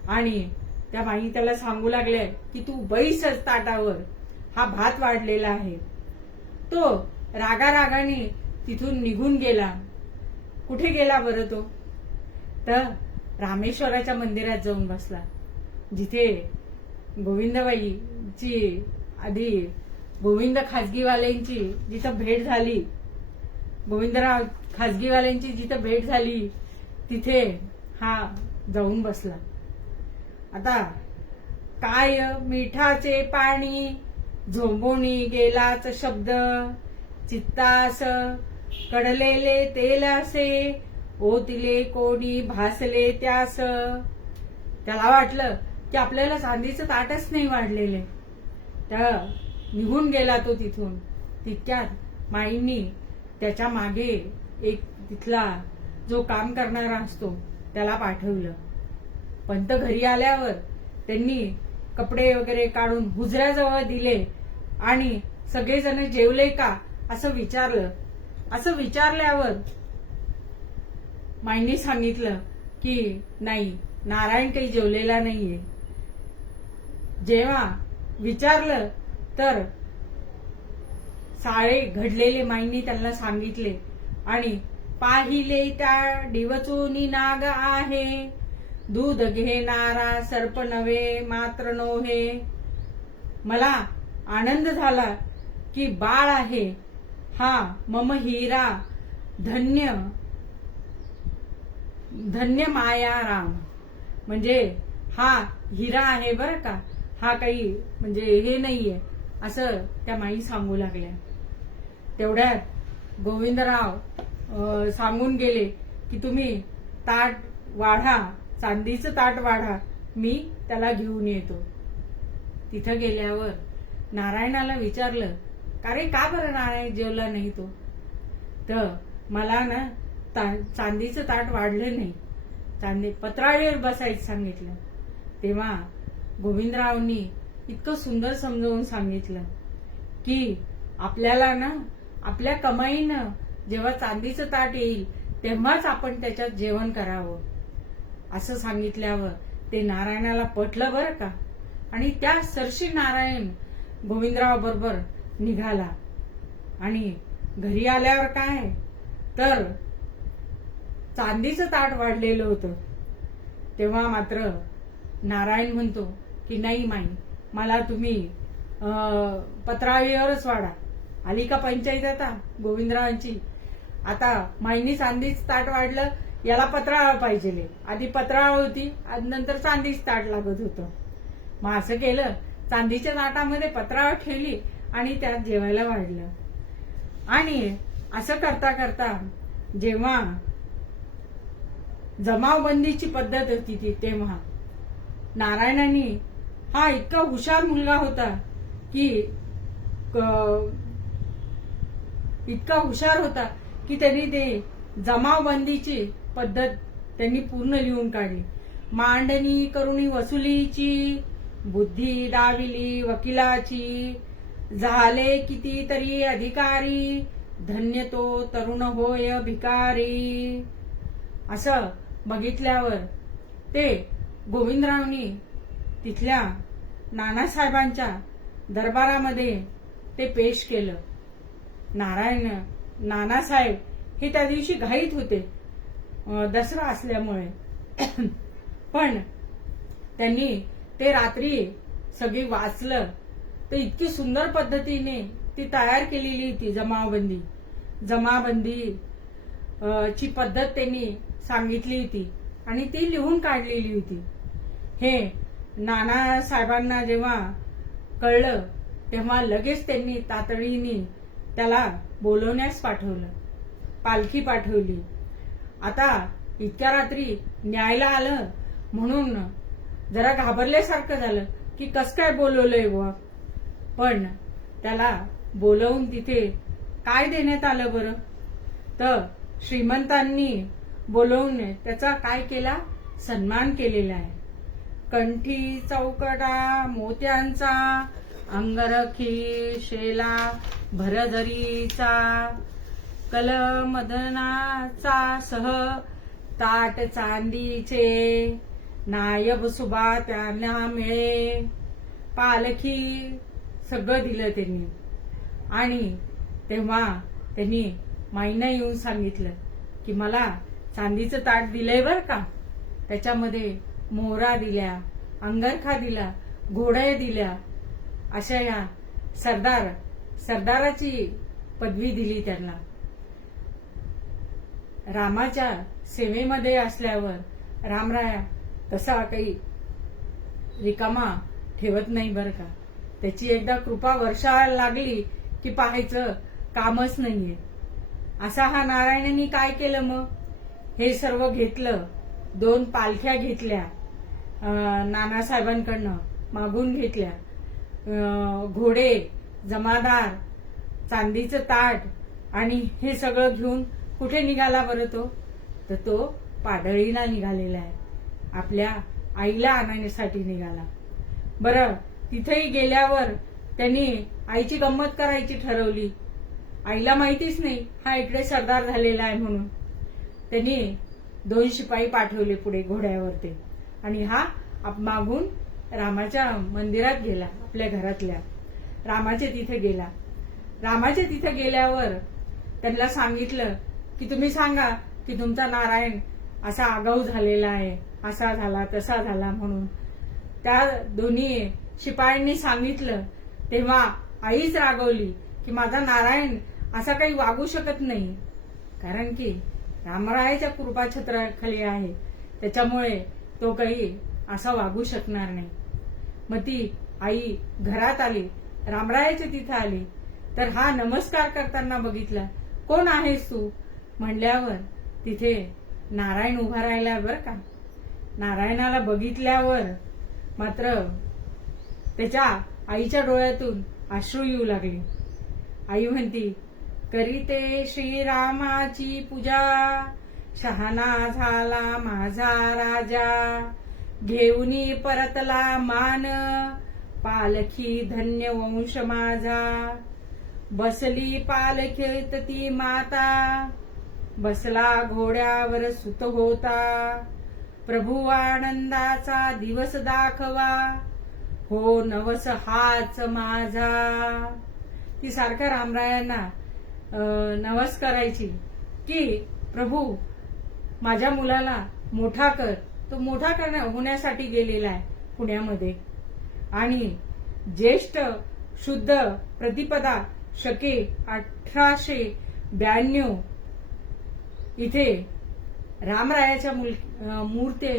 आणि त्या बाई त्याला सांगू लागल्या की तू बैसच ताटावर, हा भात वाढलेला आहे. तो रागारागाने तिथून निघून गेला. कुठे गेला बरं तो? तर रामेश्वराच्या मंदिरात जाऊन बसला, जिथे गोविंदबाईची आधी गोविंद खाजगीवाल्यांची जिथं भेट झाली, गोविंदराव खाजगीवाल्यांची जिथं भेट झाली, तिथे हा जाऊन बसला. आता काय मिठाचे पाणी झोंबोनी गेलाच शब्द, चित्तास कडलेले तेल असे, ओतिले कोणी भासले त्यास. त्याला वाटलं की आपल्याला चांदीचं ताटच नाही वाढलेले. तर निघून गेला तो तिथून. तितक्यात माईंनी त्याच्या मागे एक तिथला जो काम करणारा असतो त्याला पाठवलं. पंत घरी आल्यावर त्यांनी कपडे वगैरे काढून हुजऱ्याजवळ दिले आणि सगळेजण जेवले का असं विचारलं. असं विचारल्यावर माईंनी सांगितलं की नाही, नारायण काही जेवलेला नाहीये. जेव्हा विचारलं तर सारे घडलेले माईंनी त्यांना सांगितले आणि पाहिले त्या डिवचूनी नाग आहे, दूध घेणारा सर्प नव्हे मात्र नोहे. मला आनंद झाला की बाळ आहे हा मम हिरा, धन्य धन्य माया राम. म्हणजे हा हिरा आहे बरं का, हा काही म्हणजे हे नाहीये असं त्या माई सांगू लागल्या. तेवढ्यात गोविंदराव सांगून गेले की तुम्ही ताट वाढा, चांदीचं ताट वाढा, मी त्याला घेऊन येतो. तिथं गेल्यावर नारायणाला विचारलं, का रे का बरं नारायण जेवला नाही तो? तर मला ना चांदीचं ताट वाढलं नाही, चांदी पत्राळीवर बसायचं सांगितलं. तेव्हा गोविंदरावनी इतकं सुंदर समजावून सांगितलं की आपल्याला ना आपल्या कमाईनं जेव्हा चांदीचं ताट येईल तेव्हाच आपण त्याच्यात जेवण करावं असं सांगितल्यावर ते नारायणाला पटलं बरं का. आणि त्या सरशी नारायण गोविंदराव बरोबर निघाला. आणि घरी आल्यावर काय तर चांदीचं ताट वाढलेलं होतं. तेव्हा मात्र नारायण म्हणतो की नाही माई, मला तुम्ही पत्राळीवरच वाढा. आली का पंचायत आता गोविंदरावांची? आता माईंनी चांदीच ताट वाढलं, याला पत्राळ पाहिजे. आधी पत्राळ होती, नंतर चांदीच ताट लागत होतं. मग असं केलं, चांदीच्या ताटामध्ये पत्राळ ठेवली आणि त्यात जेवायला वाढलं. आणि असं करता करता जेव्हा जमावबंदीची पद्धत होती ती, तेव्हा नारायणांनी हा इतका हुशार मुलगा होता की इतका हुशार होता की त्यांनी ते जमावबंदीची पद्धत त्यांनी पूर्ण लिहून काढली. मांडणी करुणी वसुलीची, बुद्धी डाविली वकिलाची, झाले कितीतरी अधिकारी, धन्य तो तरुण होय भिकारी. असं बघितल्यावर ते गोविंदरावनी तिथल्या नानासाहेबांच्या दरबारामध्ये ते पेश केलं. नानासाहेब हे त्या दिवशी घाईत होते, दसरा असल्यामुळे. पण त्यांनी ते रात्री सगळी वाचलं तर इतकी सुंदर पद्धतीने ती तयार केलेली होती जमाबंदी ची पद्धत त्यांनी सांगितली होती आणि ती लिहून काढलेली होती. हे नानासाहेबांना जेव्हा कळलं तेव्हा लगेच त्यांनी तातडीने त्याला बोलवण्यास पाठवलं, पालखी पाठवली. आता इतक्या रात्री न्यायला आलं म्हणून जरा घाबरल्यासारखं झालं की कस काय बोलवलंय बुवा. पण त्याला बोलवून तिथे काय देण्यात आलं बरं, तर श्रीमंतांनी बोलवून त्याचा काय केला, सन्मान केलेला आहे. कंठी चौकडा मोत्यांचा, अंगरखी शेला भरधरीचा, कलमदनाचा सह ताट चांदीचे, नायब सुबा त्यांना मिळे, पालखी सगळं दिलं त्यांनी. आणि तेव्हा त्यांनी माईंना येऊन सांगितलं की मला चांदीचं ताट दिलंय बर का, त्याच्यामध्ये मोहरा दिल्या, अंगरखा दिला, घोड्या दिल्या, अशा या सरदाराची पदवी दिली त्यांना. रामाच्या सेवेमध्ये असल्यावर रामराया तसा काही रिकामा ठेवत नाही बर का. त्याची एकदा कृपा वर्षाला लागली की पाहायचं कामच नाहीये. असा हा नारायणांनी काय केलं मग, हे सर्व घेतलं. 2 पालख्या घेतल्या नानासाहेबांकडनं, मागून घेतल्या. घोडे, जमादार, चांदीचं ताट आणि हे सगळं घेऊन कुठे निघाला बरं तो, तर तो पाडळीला निघालेला आहे. आपल्या आईला आणण्यासाठी निघाला. बरं, तिथेही गेल्यावर त्यांनी आईची गंमत करायची ठरवली. आईला माहितीच नाही हा इकडे सरदार झालेला आहे म्हणून. त्यांनी 2 शिपाई पाठवले पुढे घोड्यावरती आणि हा मागून रामाच्या मंदिरात गेला. आपल्या घरातल्या रामाच्या तिथे गेला. रामाच्या तिथे गेल्यावर त्यांना सांगितलं की तुम्ही सांगा की तुमचा नारायण असा आगाऊ झालेला आहे, असा झाला तसा झाला म्हणून. त्या दोन्ही शिपायांनी सांगितलं तेव्हा आईच रागवली की माझा नारायण असा काही वागू शकत नाही, कारण की रामरायाच्या कृपाछत्राखाली आहे, त्याच्यामुळे तो काही असा वागू शकणार नाही. मग ती आई घरात आली, रामरायाच्या तिथे आली, तर हा नमस्कार करताना बघितला. कोण आहेस तू म्हणल्यावर तिथे नारायण उभा राहिला बर का. नारायणाला बघितल्यावर मात्र त्याच्या आईच्या डोळ्यातून अश्रू येऊ लागले. आई म्हणती, करीते श्रीरामाची पूजा, शहाणा झाला माझा राजा, घेऊनी परतला मान, पालखी धन्य वंश माझा, बसली पालखीत ती माता, बसला घोड्यावर सुत होता, प्रभू आनंदाचा दिवस दाखवा, हो नवस हाच माझा. ती सारखा रामरायांना नवस करायची की प्रभू माझ्या मुलाला मोठा कर. तो मोठा होण्यासाठी गेलेला आहे पुण्यामध्ये. आणि ज्येष्ठ शुद्ध प्रतिपदा शके 1892 इथे रामरायाच्या मूर्ती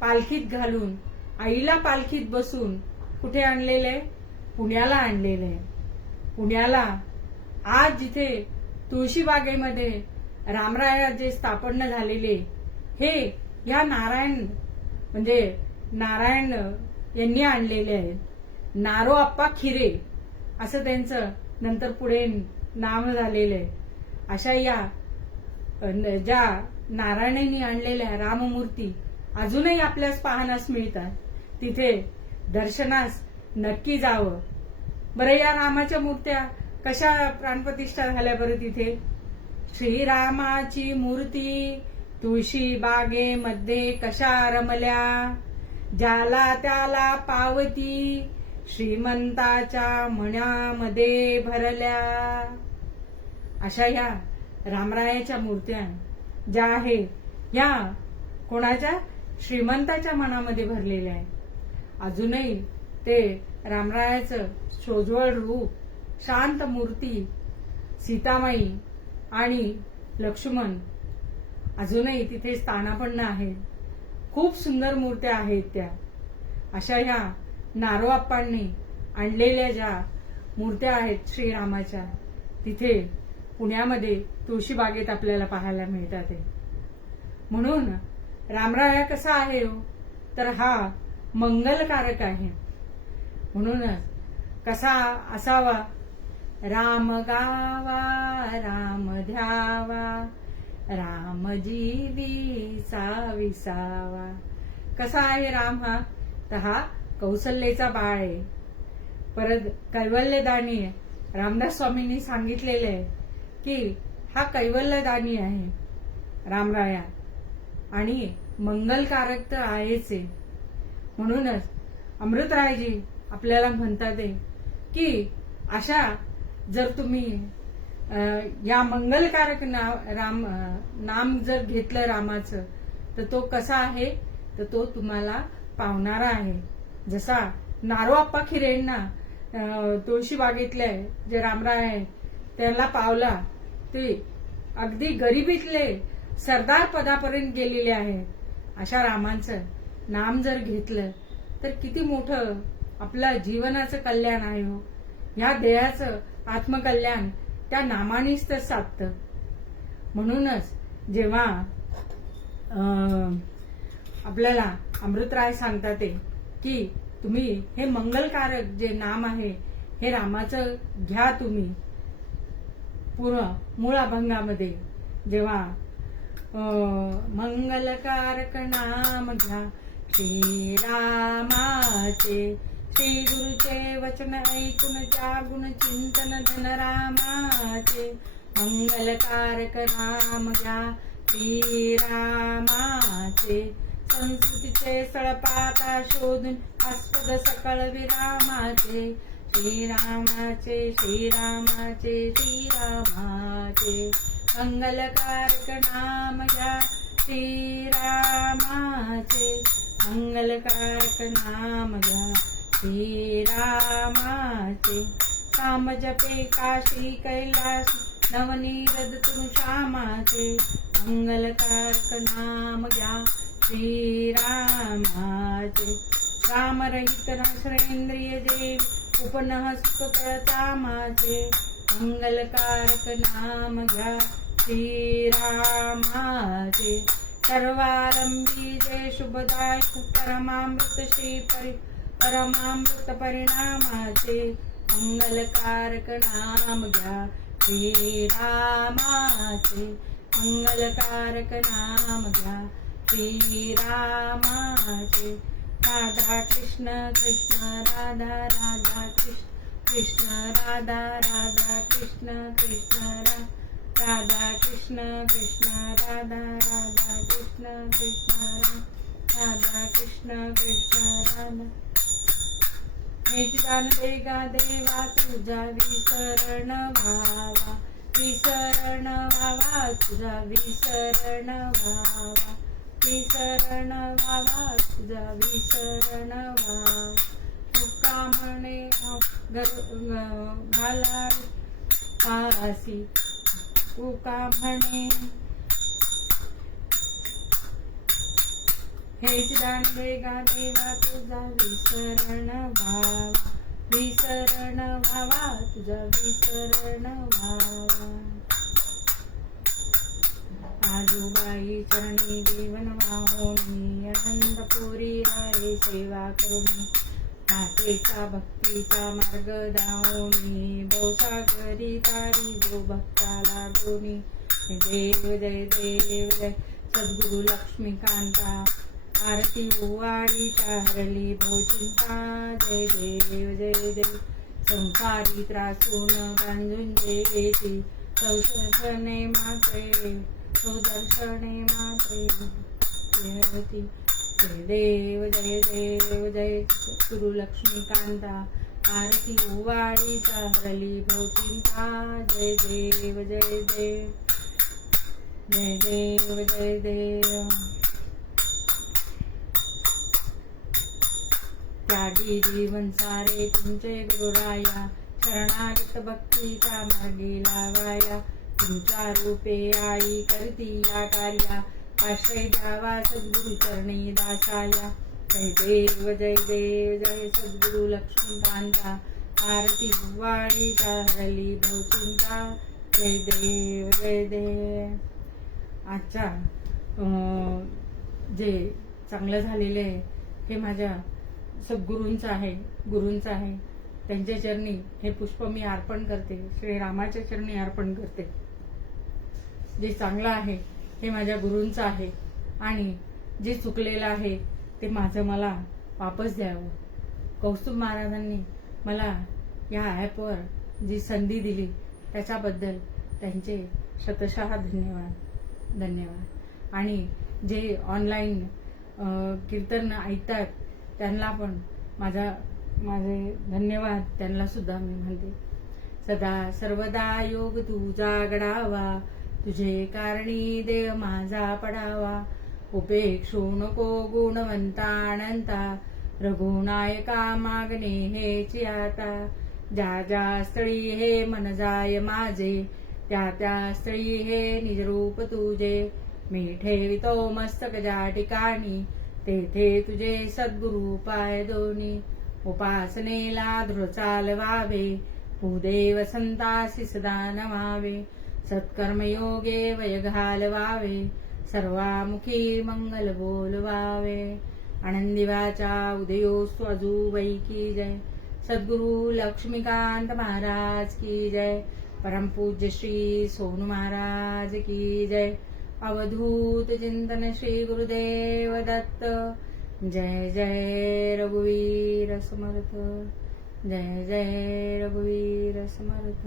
पालखीत घालून, आईला पालखीत बसून कुठे आणलेले, पुण्याला आणलेले. पुण्याला आज जिथे तुळशीबागेमध्ये रामराया जे स्थापन झालेले, हे या नारायण यांनी आणलेले आहेत. नारो आप्पा खिरे असं त्यांचं नंतर पुढे नाव झालेलं आहे. अशा या ज्या नारायणांनी आणलेल्या राममूर्ती अजूनही आपल्यास पाहण्यास मिळतात. तिथे दर्शनास नक्की जावं. बरं, या रामाच्या मूर्त्या कशा प्राणप्रतिष्ठा झाल्या बरं तिथे. श्रीरामाची मूर्ती तुळशी बागेमध्ये कशा रमल्या, ज्याला त्याला पावती श्रीमंताच्या मनामध्ये भरल्या. अशा या रामरायाच्या मूर्त्या ज्या आहेत, या कोणाच्या, श्रीमंताच्या मनामध्ये भरलेल्या आहेत. अजूनही ते रामरायाचं सोज्वळ रूप, शांत मूर्ती, सीतामाई आणि लक्ष्मण अजूनही तिथे स्थानापन्न आहेत. खूप सुंदर मूर्त्या आहेत त्या. अशा ह्या नारोआप्पांनी आणलेल्या ज्या मूर्त्या आहेत श्रीरामाच्या, तिथे पुण्यामध्ये तुळशीबागेत आपल्याला पाहायला मिळतात. म्हणून रामराया कसा आहे हो, तर हा मंगलकारक आहे. म्हणूनच कसा असावा, राम गावा राम ध्यावा, राम जीवीचा विसावा. कसा आहे राम हा, तर हा कौसल्याचा बाळ आहे. परत कैवल्यदानी आहे. रामदास स्वामींनी सांगितलेले आहे की हा कैवल्यदानी आहे रामराया, आणि मंगलकारक तर आहेच आहे. म्हणूनच अमृतरायजी आपल्याला म्हणतात की अशा जर तुम्ही या मंगलकारक नाम जर घेतलं रामाचं, तर तो कसा आहे, तर तो तुम्हाला पावणारा आहे. जसा नारोआप्पा खिरेंना तुळशीबागेतले जे रामराय आहे त्याला पावला, ते अगदी गरिबीतले सरदार पदापर्यंत गेलेले आहे. अशा रामांचं नाम जर घेतलं तर किती मोठं आपलं जीवनाचं कल्याण आहे हो. ह्या देहाचं आत्मकल्याण त्या नामानेच तर साधतं. म्हणूनच जेव्हा आपल्याला अमृतराय सांगतात की तुम्ही हे मंगलकारक जे नाम आहे हे रामाचं घ्या तुम्ही, पूर्ण मूळ अभंगामध्ये जेव्हा मंगलकारक नाम घ्या श्रीरामाचे, श्री गुरुचे वचन ऐकून जागुण चिंतन धन रामाचे. मंगलकारक नाम घ्या श्रीरामाचे, संस्कृतीचे सळपाता शोधून आस्पद सकळ विरामाचे. श्रीरामाचे श्रीरामाचे श्रीरामाचे, मंगलकारक नाम घ्या श्रीरामाचे, मंगलकारक नाम घ्या श्रीरामाचे. काम जपे काशी कैलास नवनीरद तुम श्यामाचे, मंगलकारक नाम घ्या श्रीरामाचे. रामरहित नसरेंद्रिय देव उपनः सुख कळतामाचे, मंगलकारक नाम घ्या श्रीरामाचे. सर्वारंभी जय शुभदायक परमामृत परमामृत परिणामाचे, मंगलकारक नाम घ्या श्रीरामाचे, मंगलकारक नाम घ्या श्रीरामाचे. राधा कृष्ण कृष्ण राधा राधा कृष्ण कृष्ण राधा राधा कृष्ण कृष्ण राधा कृष्ण कृष्ण राधा राधा कृष्ण कृष्ण राधा कृष्ण कृष्ण राधा. हेच दान देगा देवा तुझा विसरण व्हावा, विसरण व्हावा तुझा विसरण व्हावा, विसरण व्हावा तुझा विसरण व्हावा. तुका म्हणे घाला पासी, तुका म्हणे हेच दान देगा देवा तुझा विसरण व्हावा, विसरण व्हावा तुझा विसरण व्हावा. आजूबाई चरणी जीवन वाहोनी, आनंदपुरी आहे सेवा करुणी. मातेचा भक्तीचा मार्ग दावणी, भवसागरी तारी जो भक्ताला दोनी. देव जय देव जय सद्गुरु लक्ष्मीकांता, आरती ओवाळीता हरली भवचिंता. जय देव जय जय संसारी त्रासून गांजून जेती, सौदर्शने मात्रे सौदर्शने मात्रे जयती. जय देव जय देव जय सद्गुरु लक्ष्मीकांता, आरती ओवाळीता हरली भवचिंता. जय देव जय देव जय देव जय देव. त्यागी जीवन सारे तुमचे गुरुराया, शरणागत भक्तीच्या मार्गी लावाया. तुमच्या रूपे आई करती या कार्या, आश्रय द्यावा सद्गुरु चरणी दासाया. जय देव जय देव जय सद्गुरु लक्ष्मीकांता, आरती उवाळीता हरली भवचिंता. जय देव जय देव. आजच्या जे चांगलं झालेले आहे हे माझ्या सद्गुरूंचं आहे, गुरूंचं आहे. त्यांच्या चरणी हे पुष्प मी अर्पण करते, श्रीरामाच्या चरणी अर्पण करते. जे चांगलं आहे हे माझ्या गुरूंचं आहे आणि जे चुकलेलं आहे ते माझं मला वापस द्यावं. कौस्तुभ महाराजांनी मला या ॲपवर जी संधी दिली त्याच्याबद्दल त्यांचे शतशः धन्यवाद. आणि जे ऑनलाईन कीर्तन ऐकतात त्यांना पण माझे धन्यवाद, त्यांना सुद्धा मी म्हणते. सदा सर्वदा योग तुझा घडावा, तुझे कारणी देव माझा पडावा. उपेक्षू नको गुणवंता अनंता, रघुनायका मागणे हेची आता. ज्या ज्या स्थळी हे मन जाय माझे, त्या त्या स्थळी हे निजरूप तुझे. मी ठेवितो मस्तक ज्या ठिकाणी, तेथे तुझे सद्गुरु पाय दोन्ही. उपासनेला दृढ चालवावे, भूदेव संतासी सदा नमावे. सत्कर्मयोगे वय घालवावे, सर्वामुखी मंगल बोलवावे. आनंदी वाचा उदयोस्तु अजूबाई जय. सद्गुरु लक्ष्मीकांत महाराज की जय. परम पूज्य श्री सोनू महाराज की जय. अवधूत चिंतन श्री गुरुदेव दत्त. जय जय रघुवीर समर्थ. जय जय रघुवीर समर्थ.